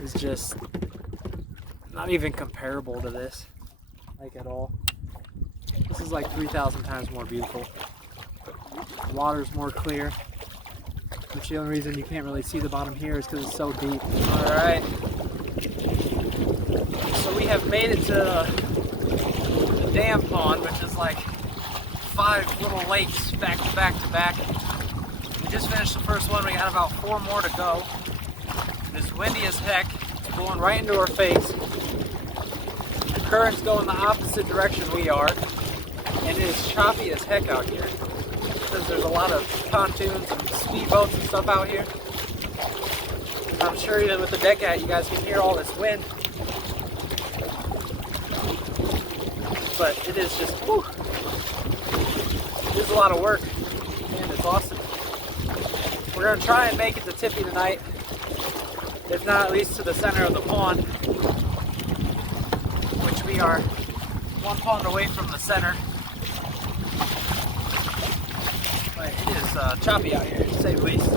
is just not even comparable to this, like at all. This is like 3,000 times more beautiful. The water's more clear, which the only reason you can't really see the bottom here is because it's so deep. Alright, so we have made it to the dam pond, which is like 5 little lakes back to back to back. We just finished the first one, we got about 4 more to go. It's windy as heck, it's blowing right into our face. The current's going the opposite direction we are, and it is choppy as heck out here. Because there's a lot of pontoons and speedboats and stuff out here. I'm sure that with the deck at, you guys can hear all this wind. But it is just, whew. It is a lot of work, and it's awesome. We're going to try and make it to Tippy tonight, if not at least to the center of the pond, which we are 1 pond away from the center. But it is choppy out here, to say the least.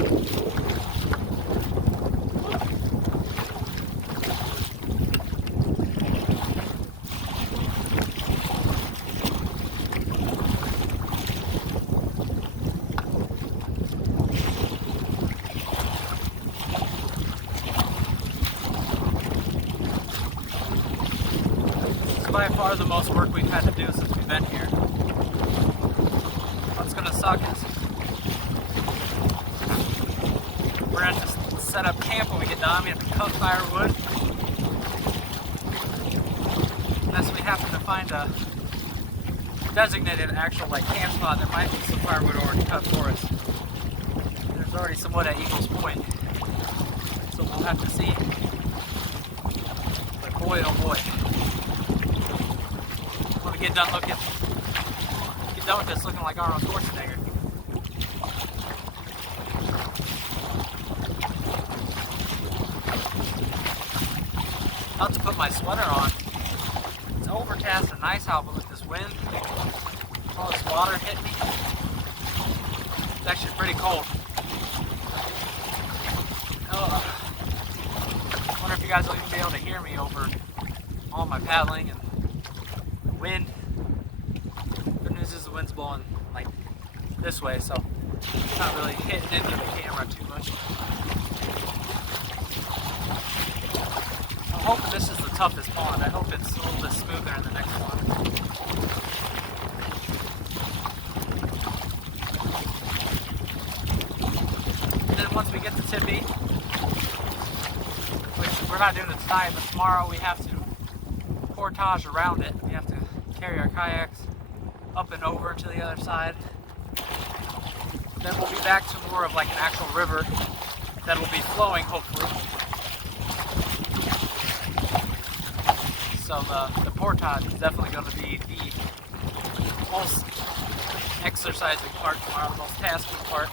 By far the most work we've had to do since we've been here. What's gonna suck is we're gonna have to set up camp when we get done. We have to cut firewood. Unless we happen to find a designated actual like camp spot, there might be some firewood already cut for us. There's already some wood at Eagles Point, so we'll have to see. But boy, oh boy. Get done with this looking like Arnold Schwarzenegger. I'll have to put my sweater on. It's overcast and nice out, but with this wind, all this water hitting me, it's actually pretty cold. I wonder if you guys will even be able to hear me over all my paddling and wind. Good news is the wind's blowing like this way, so it's not really hitting into the camera too much. I'm hoping this is the toughest pond. I hope it's a little bit smoother in the next one. And then once we get to Tippy, which we're not doing it tonight, but tomorrow we have to portage around it. We have to carry our kayaks up and over to the other side. Then we'll be back to more of like an actual river that will be flowing, hopefully. So the portage is definitely going to be the most exercising part tomorrow, the most tasking part.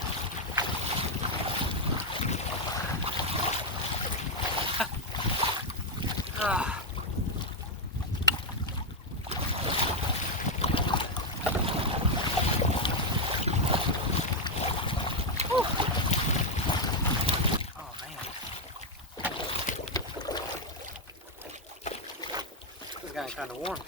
Kind of warm.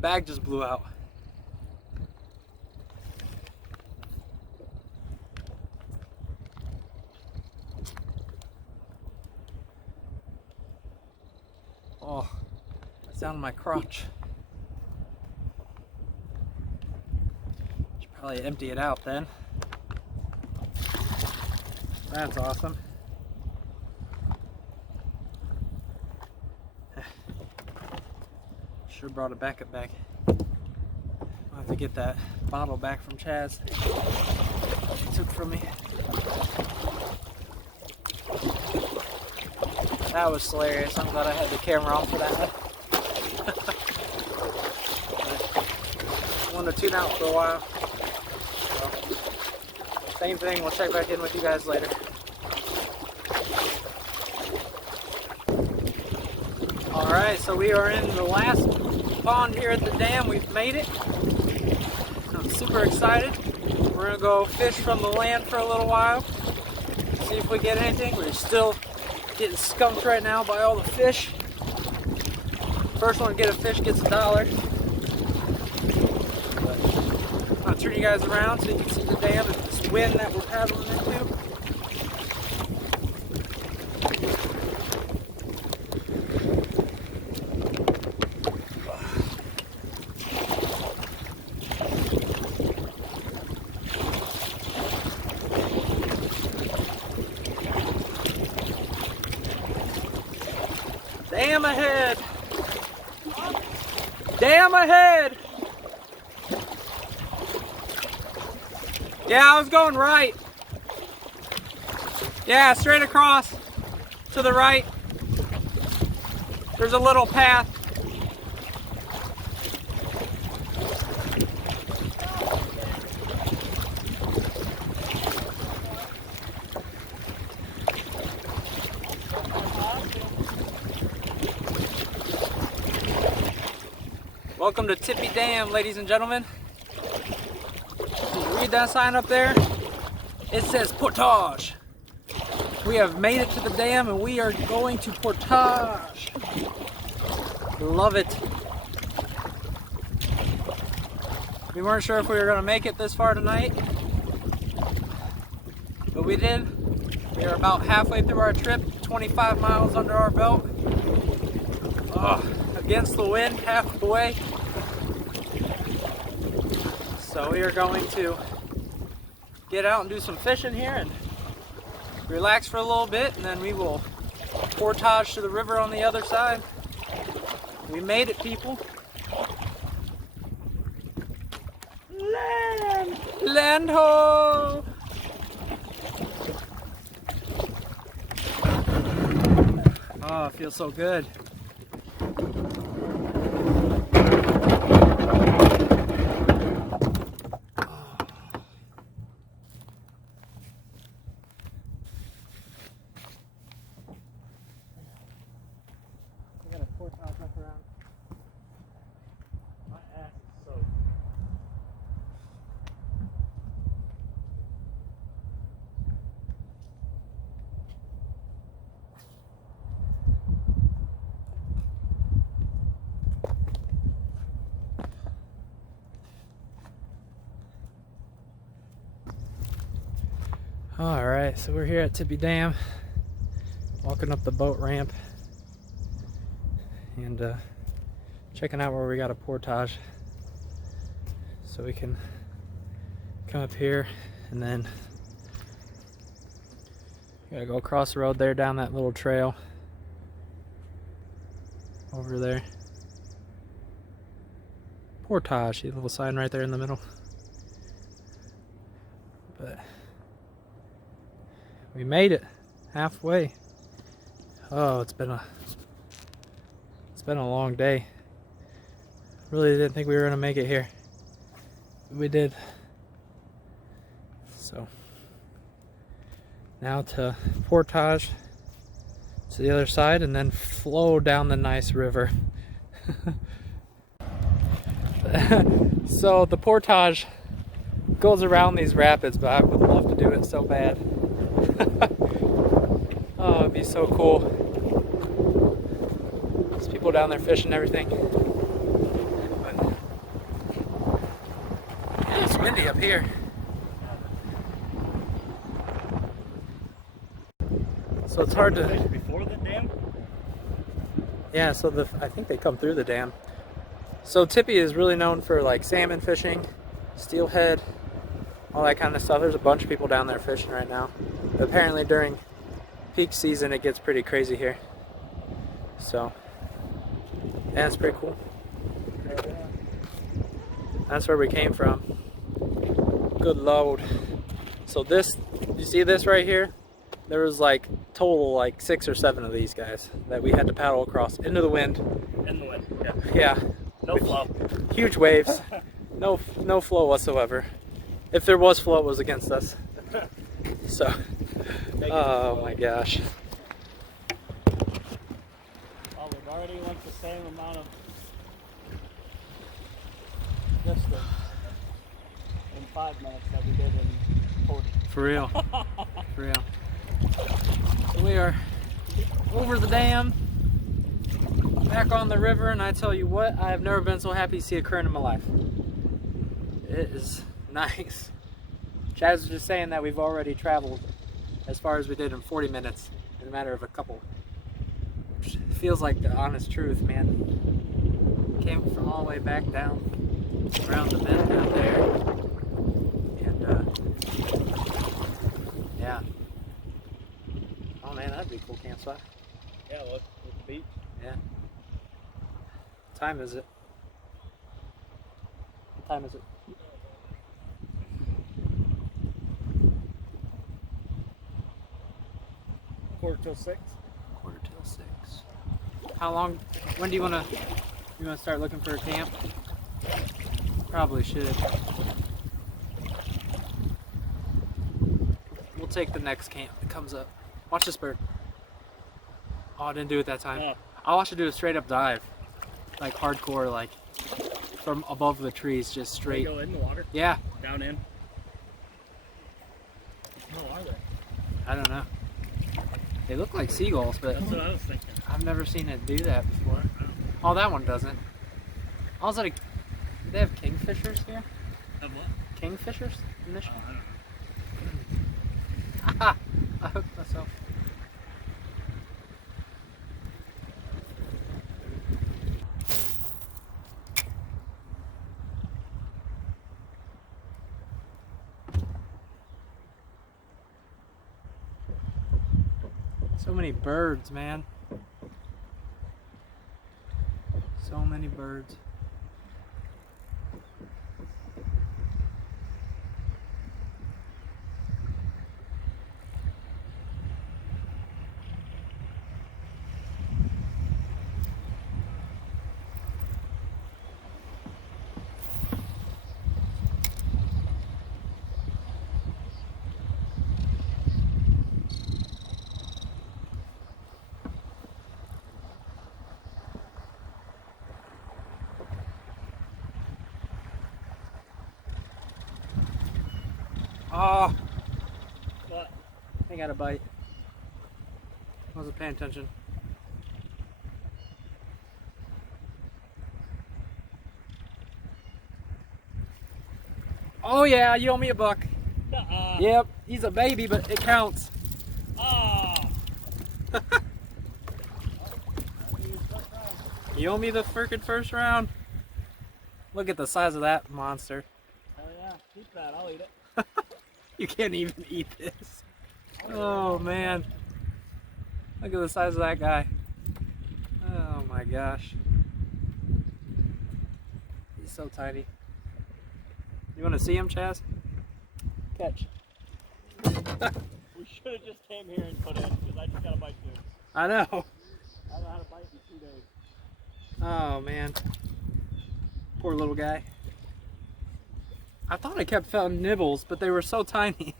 bag just blew out. Oh, that's down to my crotch. Should probably empty it out then. That's awesome. Should have brought a backup bag. I'll have to get that bottle back from Chaz. She took from me. That was hilarious. I'm glad I had the camera on for that. I wanted to tune out for a while. So, same thing. We'll check back in with you guys later. Alright, so we are in the last pond here at the dam. We've made it. I'm super excited. We're going to go fish from the land for a little while. See if we get anything. We're still getting skunked right now by all the fish. First one to get a fish gets $1. But I'm going to turn you guys around so you can see the dam and this wind that we're paddling into. Dam ahead! Dam ahead! Yeah, I was going right. Yeah, straight across to the right. There's a little path. Welcome to Tippy Dam, ladies and gentlemen. Did you read that sign up there? It says portage. We have made it to the dam and we are going to portage. Love it. We weren't sure if we were going to make it this far tonight, but we did. We are about halfway through our trip, 25 miles under our belt. Oh, against the wind half the way. So we are going to get out and do some fishing here and relax for a little bit, and then we will portage to the river on the other side. We made it, people. Land! Land ho! Oh, it feels so good. Alright, so we're here at Tippy Dam, walking up the boat ramp and checking out where we got a portage so we can come up here and then gotta go across the road there down that little trail over there. Portage, see the little sign right there in the middle. But we made it halfway. Oh, it's been a long day. Really didn't think we were gonna make it here. We did. So now to portage to the other side and then flow down the nice river. So the portage goes around these rapids, but I would love to do it so bad. Oh, it'd be so cool. There's people down there fishing and everything. But windy up here. So it's hard to... Before the dam? Yeah, so I think they come through the dam. So Tippy is really known for like salmon fishing, steelhead, all that kind of stuff. There's a bunch of people down there fishing right now. But apparently during peak season it gets pretty crazy here. So, yeah, it's pretty cool. That's where we came from. Good load. So this, you see this right here? There was like total like 6 or 7 of these guys that we had to paddle across into the wind. In the wind, yeah. Yeah. No flow. Huge waves. No flow whatsoever. If there was flow, it was against us. So, oh my gosh. Well, we've already went the same amount of distance in 5 minutes that we did in 40. For real. For real. So we are over the dam, back on the river, and I tell you what, I have never been so happy to see a current in my life. It is nice. Chaz was just saying that we've already traveled as far as we did in 40 minutes in a matter of a couple. It feels like the honest truth, man. Came from all the way back down around the bend out there, and yeah. Oh man, that'd be a cool camp spot. Yeah, look the beach. Yeah. What time is it? What time is it? Quarter till 6. Quarter till 6. How long? When do you wanna start looking for a camp? Probably should. We'll take the next camp that comes up. Watch this bird. Oh, I didn't do it that time. Yeah. I'll watch it do a straight up dive. Like hardcore, like from above the trees, just They straight. go in the water? Yeah. Down in? How are they? I don't know. They look like seagulls, but That's what I was thinking. I've never seen it do that before. Oh, that one doesn't. Oh, is that do they have kingfishers here? Have what? Kingfishers in Michigan? I don't know. Haha! I hooked myself. So many birds, man. So many birds. Oh, What? I got a bite. Wasn't paying attention. Oh yeah, you owe me a buck. Yep, he's a baby, but it counts. Ah! You owe me the frickin' first round. Look at the size of that monster. Hell yeah, keep that, I'll eat it. You can't even eat this. Oh man. Look at the size of that guy. Oh my gosh. He's so tiny. You want to see him, Chaz? Catch. We should have just came here and put in, because I just got a bite too. I know. I haven't had a bite in 2 days. Oh man. Poor little guy. I thought I kept found nibbles, but they were so tiny.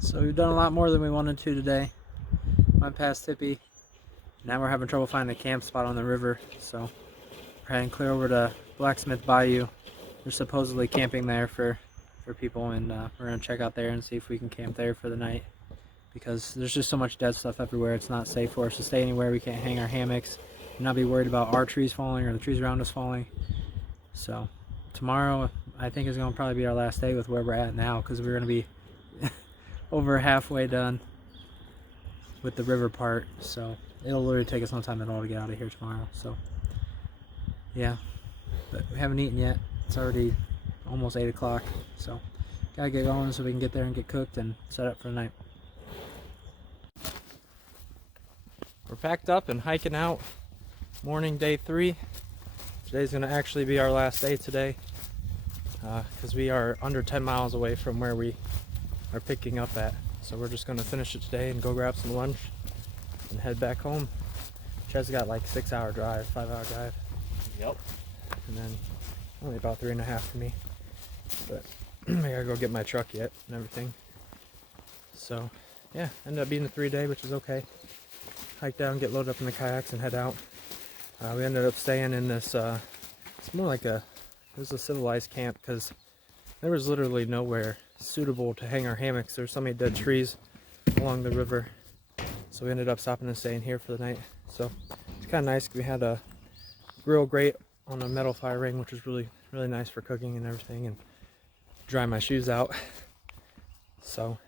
So we've done a lot more than we wanted to today. Went past Tippy. Now we're having trouble finding a camp spot on the river, so we're heading clear over to Blacksmith Bayou. They're supposedly camping there for people, and we're gonna check out there and see if we can camp there for the night. because there's just so much dead stuff everywhere. It's not safe for us to stay anywhere. We can't hang our hammocks and not be worried about our trees falling or the trees around us falling. So tomorrow I think is going to probably be our last day with where we're at now, because we're going to be over halfway done with the river part. So it'll literally take us no time at all to get out of here tomorrow. So yeah, but we haven't eaten yet. It's already almost 8 o'clock, so gotta get going so we can get there and get cooked and set up for the night. We're packed up and hiking out. Morning, day 3. Today's gonna actually be our last day today, because we are under 10 miles away from where we are picking up at. So we're just gonna finish it today and go grab some lunch and head back home. Chad's got like 6-hour drive, 5-hour drive. Yep. And then only about 3.5 for me. But I gotta go get my truck yet and everything. So yeah, ended up being a 3-day, which is okay. Hike down, get loaded up in the kayaks and head out. We ended up staying in this, it's more like it was a civilized camp, because there was literally nowhere suitable to hang our hammocks. There's so many dead trees along the river. So we ended up stopping and staying here for the night. So it's kind of nice. We had a grill grate on a metal fire ring, which was really nice for cooking and everything, and dry my shoes out. So,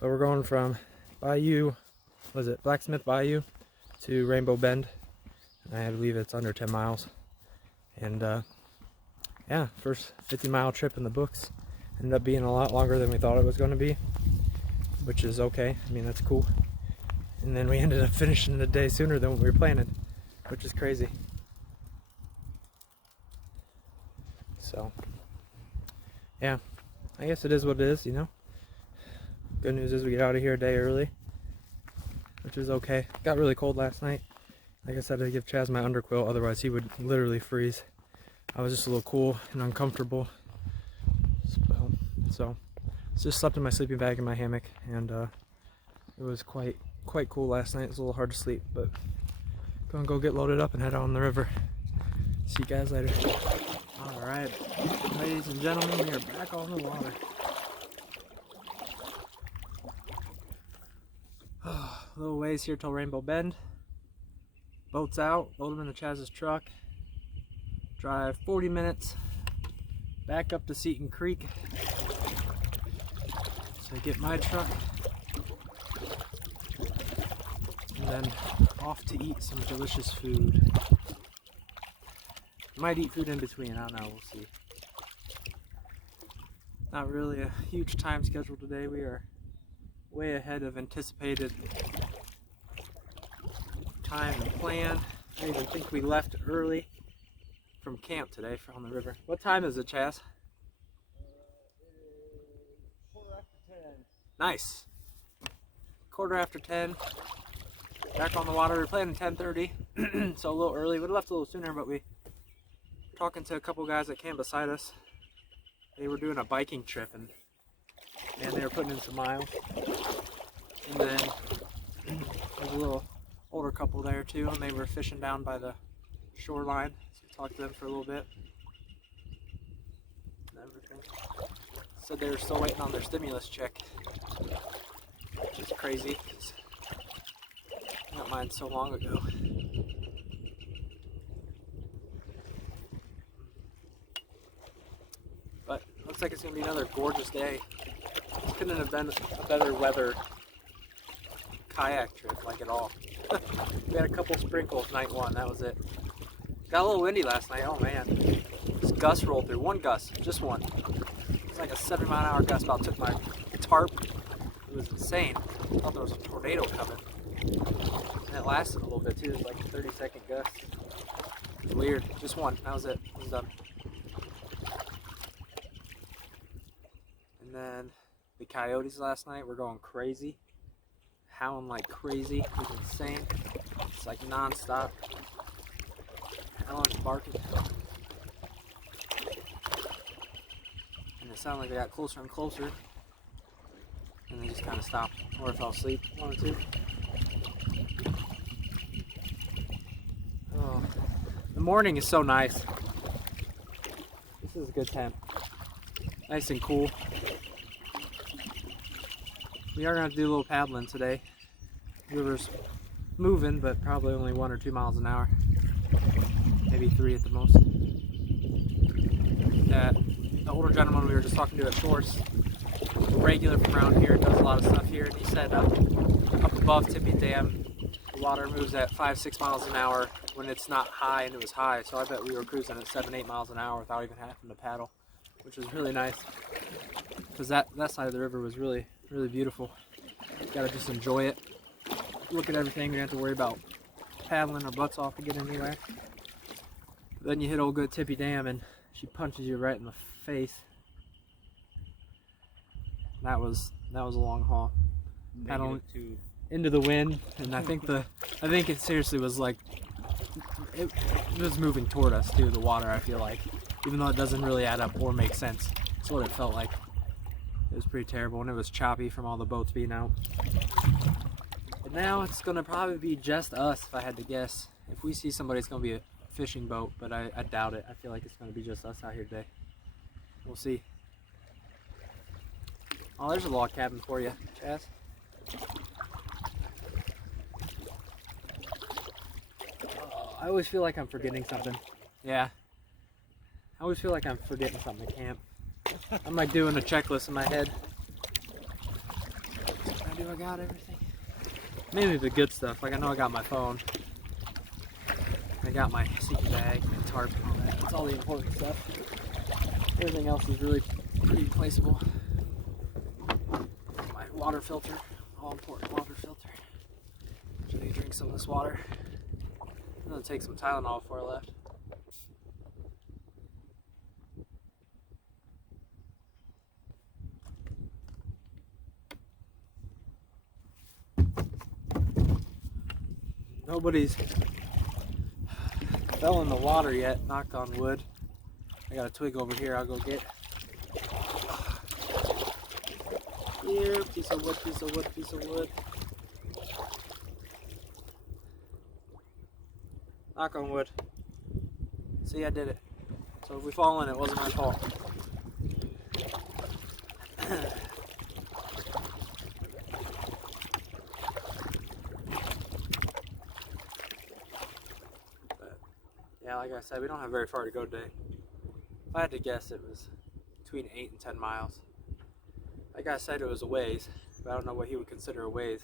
but we're going from Bayou, was it Blacksmith Bayou, to Rainbow Bend, and I believe it's under 10 miles. And yeah, first 50-mile trip in the books. Ended up being a lot longer than we thought it was going to be, which is okay. I mean, that's cool. And then we ended up finishing the day sooner than what we were planning, which is crazy. So yeah, I guess it is what it is, you know. Good news is we get out of here a day early, which is okay. Got really cold last night. Like I said, I give Chaz my underquilt, otherwise he would literally freeze. I was just a little cool and uncomfortable. So just slept in my sleeping bag in my hammock, and it was quite cool last night. It was a little hard to sleep, but gonna go get loaded up and head out on the river. See you guys later. Alright, ladies and gentlemen, we are back on the water. A little ways here till Rainbow Bend. Boat's out, load them into Chaz's truck. Drive 40 minutes back up to Seton Creek. So I get my truck. And then off to eat some delicious food. Might eat food in between, I don't know, we'll see. Not really a huge time schedule today. We are way ahead of anticipated time and plan. I even think we left early from camp today on the river. What time is it, Chaz? 10:15. Nice. 10:15. Back on the water. We're planning 10:30, so a little early. Would have left a little sooner, but we were talking to a couple guys that came beside us. They were doing a biking trip, and man, they were putting in some miles. And then there's a little older couple there too, and they were fishing down by the shoreline. So we talked to them for a little bit and everything. Said they were still waiting on their stimulus check, which is crazy because I got mine so long ago. But looks like it's gonna be another gorgeous day. This couldn't have been a better weather kayak trip, like at all. We had a couple sprinkles night one, that was it. Got a little windy last night, oh man. This gust rolled through, one gust, just one. It's like a 7-mile-an-hour gust, about took my tarp. It was insane. I thought there was a tornado coming. And it lasted a little bit too, it was like a 30-second gust. It was weird, just one, that was it, it was done. And then the coyotes last night were going crazy. Howling like crazy. It was insane. It's like non-stop. Howling and barking. And it sounded like they got closer and closer. And they just kind of stopped. Or I fell asleep. One or two. Oh. The morning is so nice. This is a good temp. Nice and cool. we are going to do a little paddling today. The river's moving, but probably only 1 or 2 miles an hour. Maybe 3 at the most. The older gentleman we were just talking to at Source, regular from around here, does a lot of stuff here, and he said up above Tipping Dam, the water moves at 5-6 miles an hour when it's not high, and it was high, so I bet we were cruising at 7-8 miles an hour without even having to paddle, which was really nice, because that side of the river was really, really beautiful. You gotta just enjoy it, look at everything. We don't have to worry about paddling our butts off to get anywhere. Then you hit old good Tippy Dam and she punches you right in the face. That was a long haul. Paddling into the wind, and I think it seriously was like it was moving toward us too. The water, I feel like, even though it doesn't really add up or make sense, that's what it felt like. It was pretty terrible, and it was choppy from all the boats being out. But now it's gonna probably be just us, if I had to guess. If we see somebody, it's gonna be a fishing boat, but I doubt it. I feel like it's gonna be just us out here today. We'll see. Oh, there's a log cabin for you, Chaz. Oh, I always feel like I'm forgetting something. Yeah. I always feel like I'm forgetting something at camp. I'm like doing a checklist in my head. I got everything. Mainly the good stuff. Like I know I got my phone. I got my sleeping bag, my tarp, and all that. That's all the important stuff. Everything else is really pretty replaceable. My water filter, all important water filter. Should I drink some of this water? I'm gonna take some Tylenol before I left. Nobody's fell in the water yet, knock on wood. I got a twig over here I'll go get. Here, piece of wood, piece of wood, piece of wood. Knock on wood. See, I did it. So if we fall in, it wasn't my fault. Yeah, like I said, we don't have very far to go today. If I had to guess, it was between 8 and 10 miles. Like I said, it was a ways, but I don't know what he would consider a ways.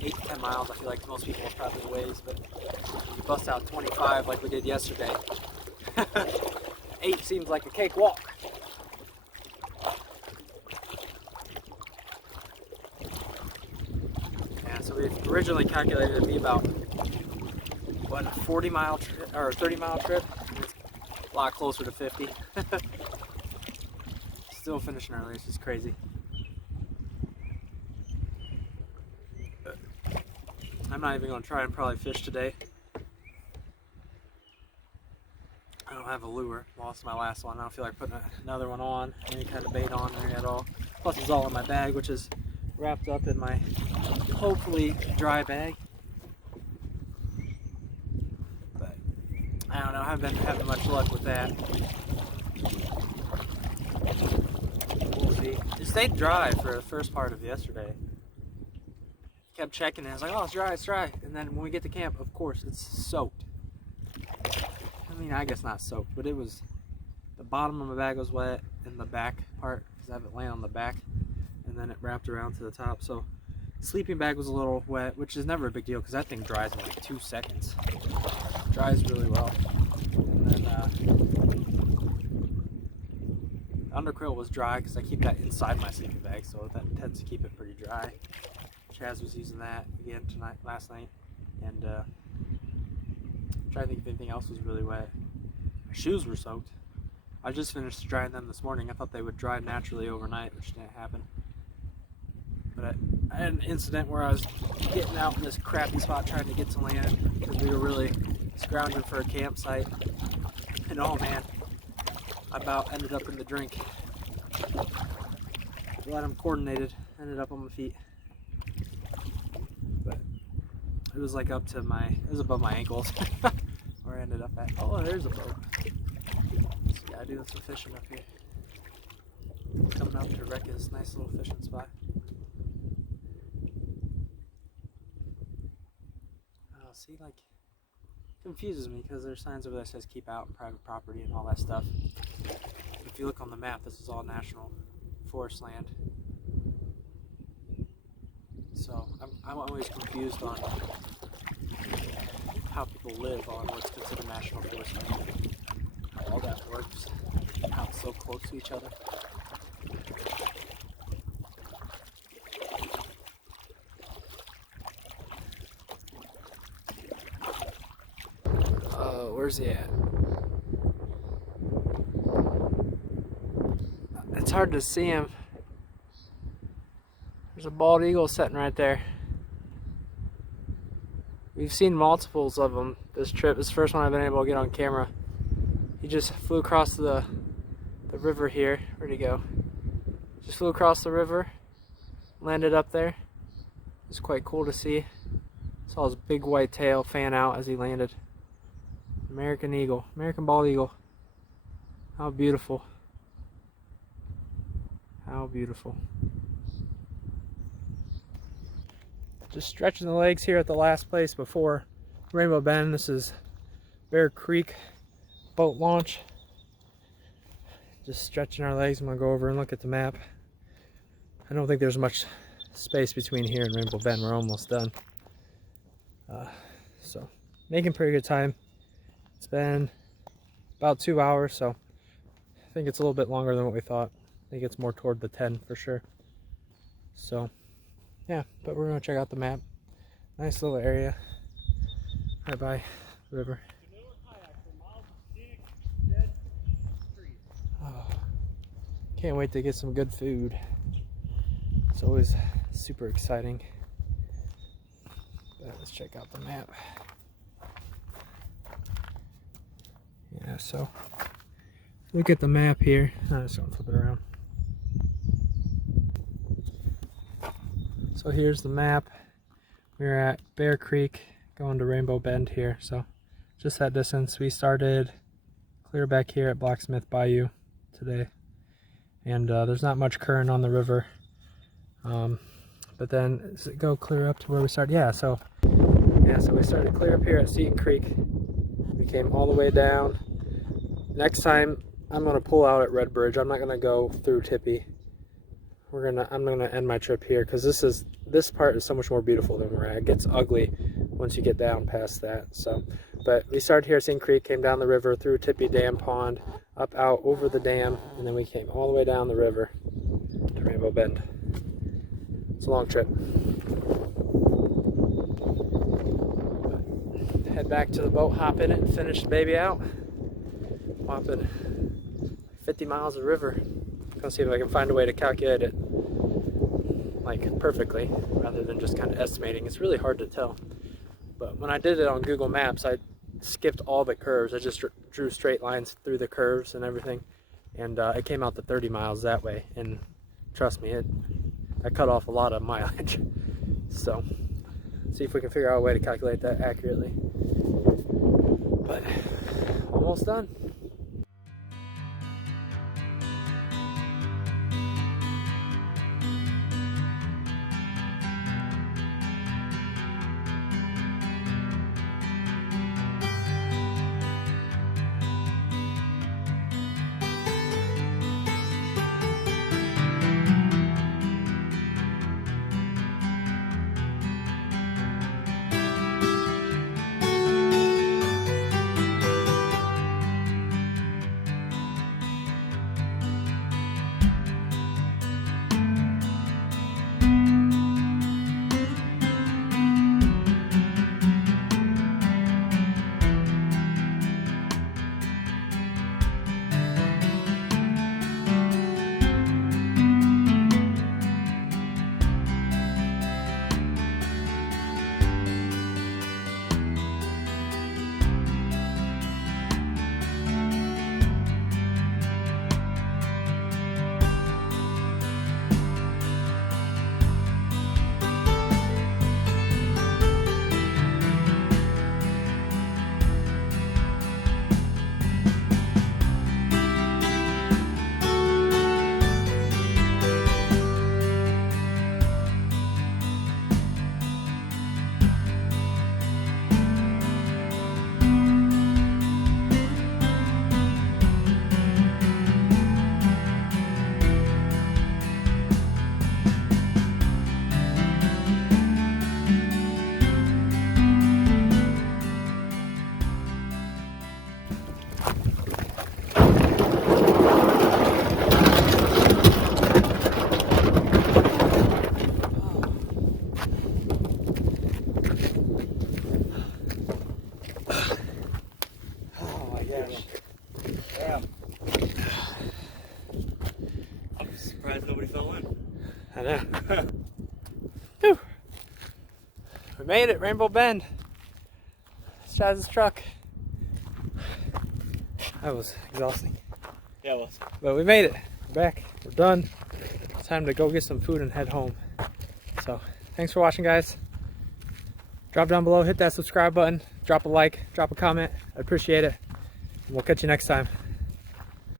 8 to 10 miles, I feel like most people are probably a ways, but if you bust out 25 like we did yesterday, 8 seems like a cakewalk. Yeah, so we originally calculated it to be about what, a 40-mile trip or a 30-mile trip. It's a lot closer to 50. Still finishing early. It's just crazy. I'm not even going to try and probably fish today. I don't have a lure. Lost my last one. I don't feel like putting another one on, any kind of bait on there at all. Plus it's all in my bag, which is wrapped up in my hopefully dry bag. I don't know, I haven't been having much luck with that. We'll see. It stayed dry for the first part of yesterday. Kept checking and I was like, oh, it's dry, it's dry. And then when we get to camp, of course, it's soaked. I mean, I guess not soaked, but it was, the bottom of my bag was wet and the back part, because I have it laying on the back, and then it wrapped around to the top. So sleeping bag was a little wet, which is never a big deal because that thing dries in like 2 seconds. Dries really well. And then underquill was dry because I keep that inside my sleeping bag, so that tends to keep it pretty dry. Chaz was using that again last night, and I'm trying to think if anything else was really wet. My shoes were soaked. I just finished drying them this morning. I thought they would dry naturally overnight, which didn't happen. But I had an incident where I was getting out in this crappy spot trying to get to land because we were really scrounging for a campsite. And oh man, I about ended up in the drink. Glad I'm coordinated. Ended up on my feet. But it was like up to it was above my ankles where I ended up at. Oh, there's a boat. So yeah, doing some fishing up here. coming up to wreck this nice little fishing spot. Oh, see, like, confuses me because there's signs over there that says keep out private property and all that stuff. If you look on the map, this is all national forest land. So I'm always confused on how people live on what's considered national forest land. How all that works, how it's so close to each other. Oh, where's he at? It's hard to see him. There's a bald eagle sitting right there. We've seen multiples of them this trip. It's the first one I've been able to get on camera. He just flew across the river here. Where'd he go? Just flew across the river, landed up there. It's quite cool to see. Saw his big white tail fan out as he landed. American eagle, American bald eagle. How beautiful. How beautiful. Just stretching the legs here at the last place before Rainbow Bend. This is Bear Creek boat launch. Just stretching our legs. I'm gonna go over and look at the map. I don't think there's much space between here and Rainbow Bend. We're almost done. So making pretty good time. It's been about 2 hours, so I think it's a little bit longer than what we thought. I think it's more toward the 10 for sure. So yeah, but we're gonna check out the map. Nice little area right by the river. Oh, can't wait to get some good food. It's always super exciting. But let's check out the map. Yeah, so look at the map here. I'm just gonna flip it around. So here's the map. We're at Bear Creek going to Rainbow Bend here. So just that distance. We started clear back here at Blacksmith Bayou today. And there's not much current on the river. But then does it go clear up to where we started? Yeah, so we started clear up here at Seton Creek. We came all the way down. Next time I'm gonna pull out at Red Bridge. I'm not gonna go through Tippy. I'm gonna end my trip here because this part is so much more beautiful than where it gets ugly once you get down past that. So, but we started here at Seton Creek, came down the river through Tippy Dam Pond, up out over the dam, and then we came all the way down the river to Rainbow Bend. It's a long trip. But head back to the boat, hop in it, and finish the baby out. Whopping 50 miles of river. Gonna see if I can find a way to calculate it like perfectly rather than just kind of estimating. It's really hard to tell. But when I did it on Google Maps, I skipped all the curves. I just drew straight lines through the curves and everything, and it came out to 30 miles that way. And trust me, I cut off a lot of mileage. So see if we can figure out a way to calculate that accurately. But almost done. Whew. We made it, Rainbow Bend. It's Chaz's truck. That was exhausting. Yeah, it was. But we made it. We're back. We're done. It's time to go get some food and head home. So, thanks for watching, guys. Drop down below, hit that subscribe button, drop a like, drop a comment. I appreciate it. And we'll catch you next time.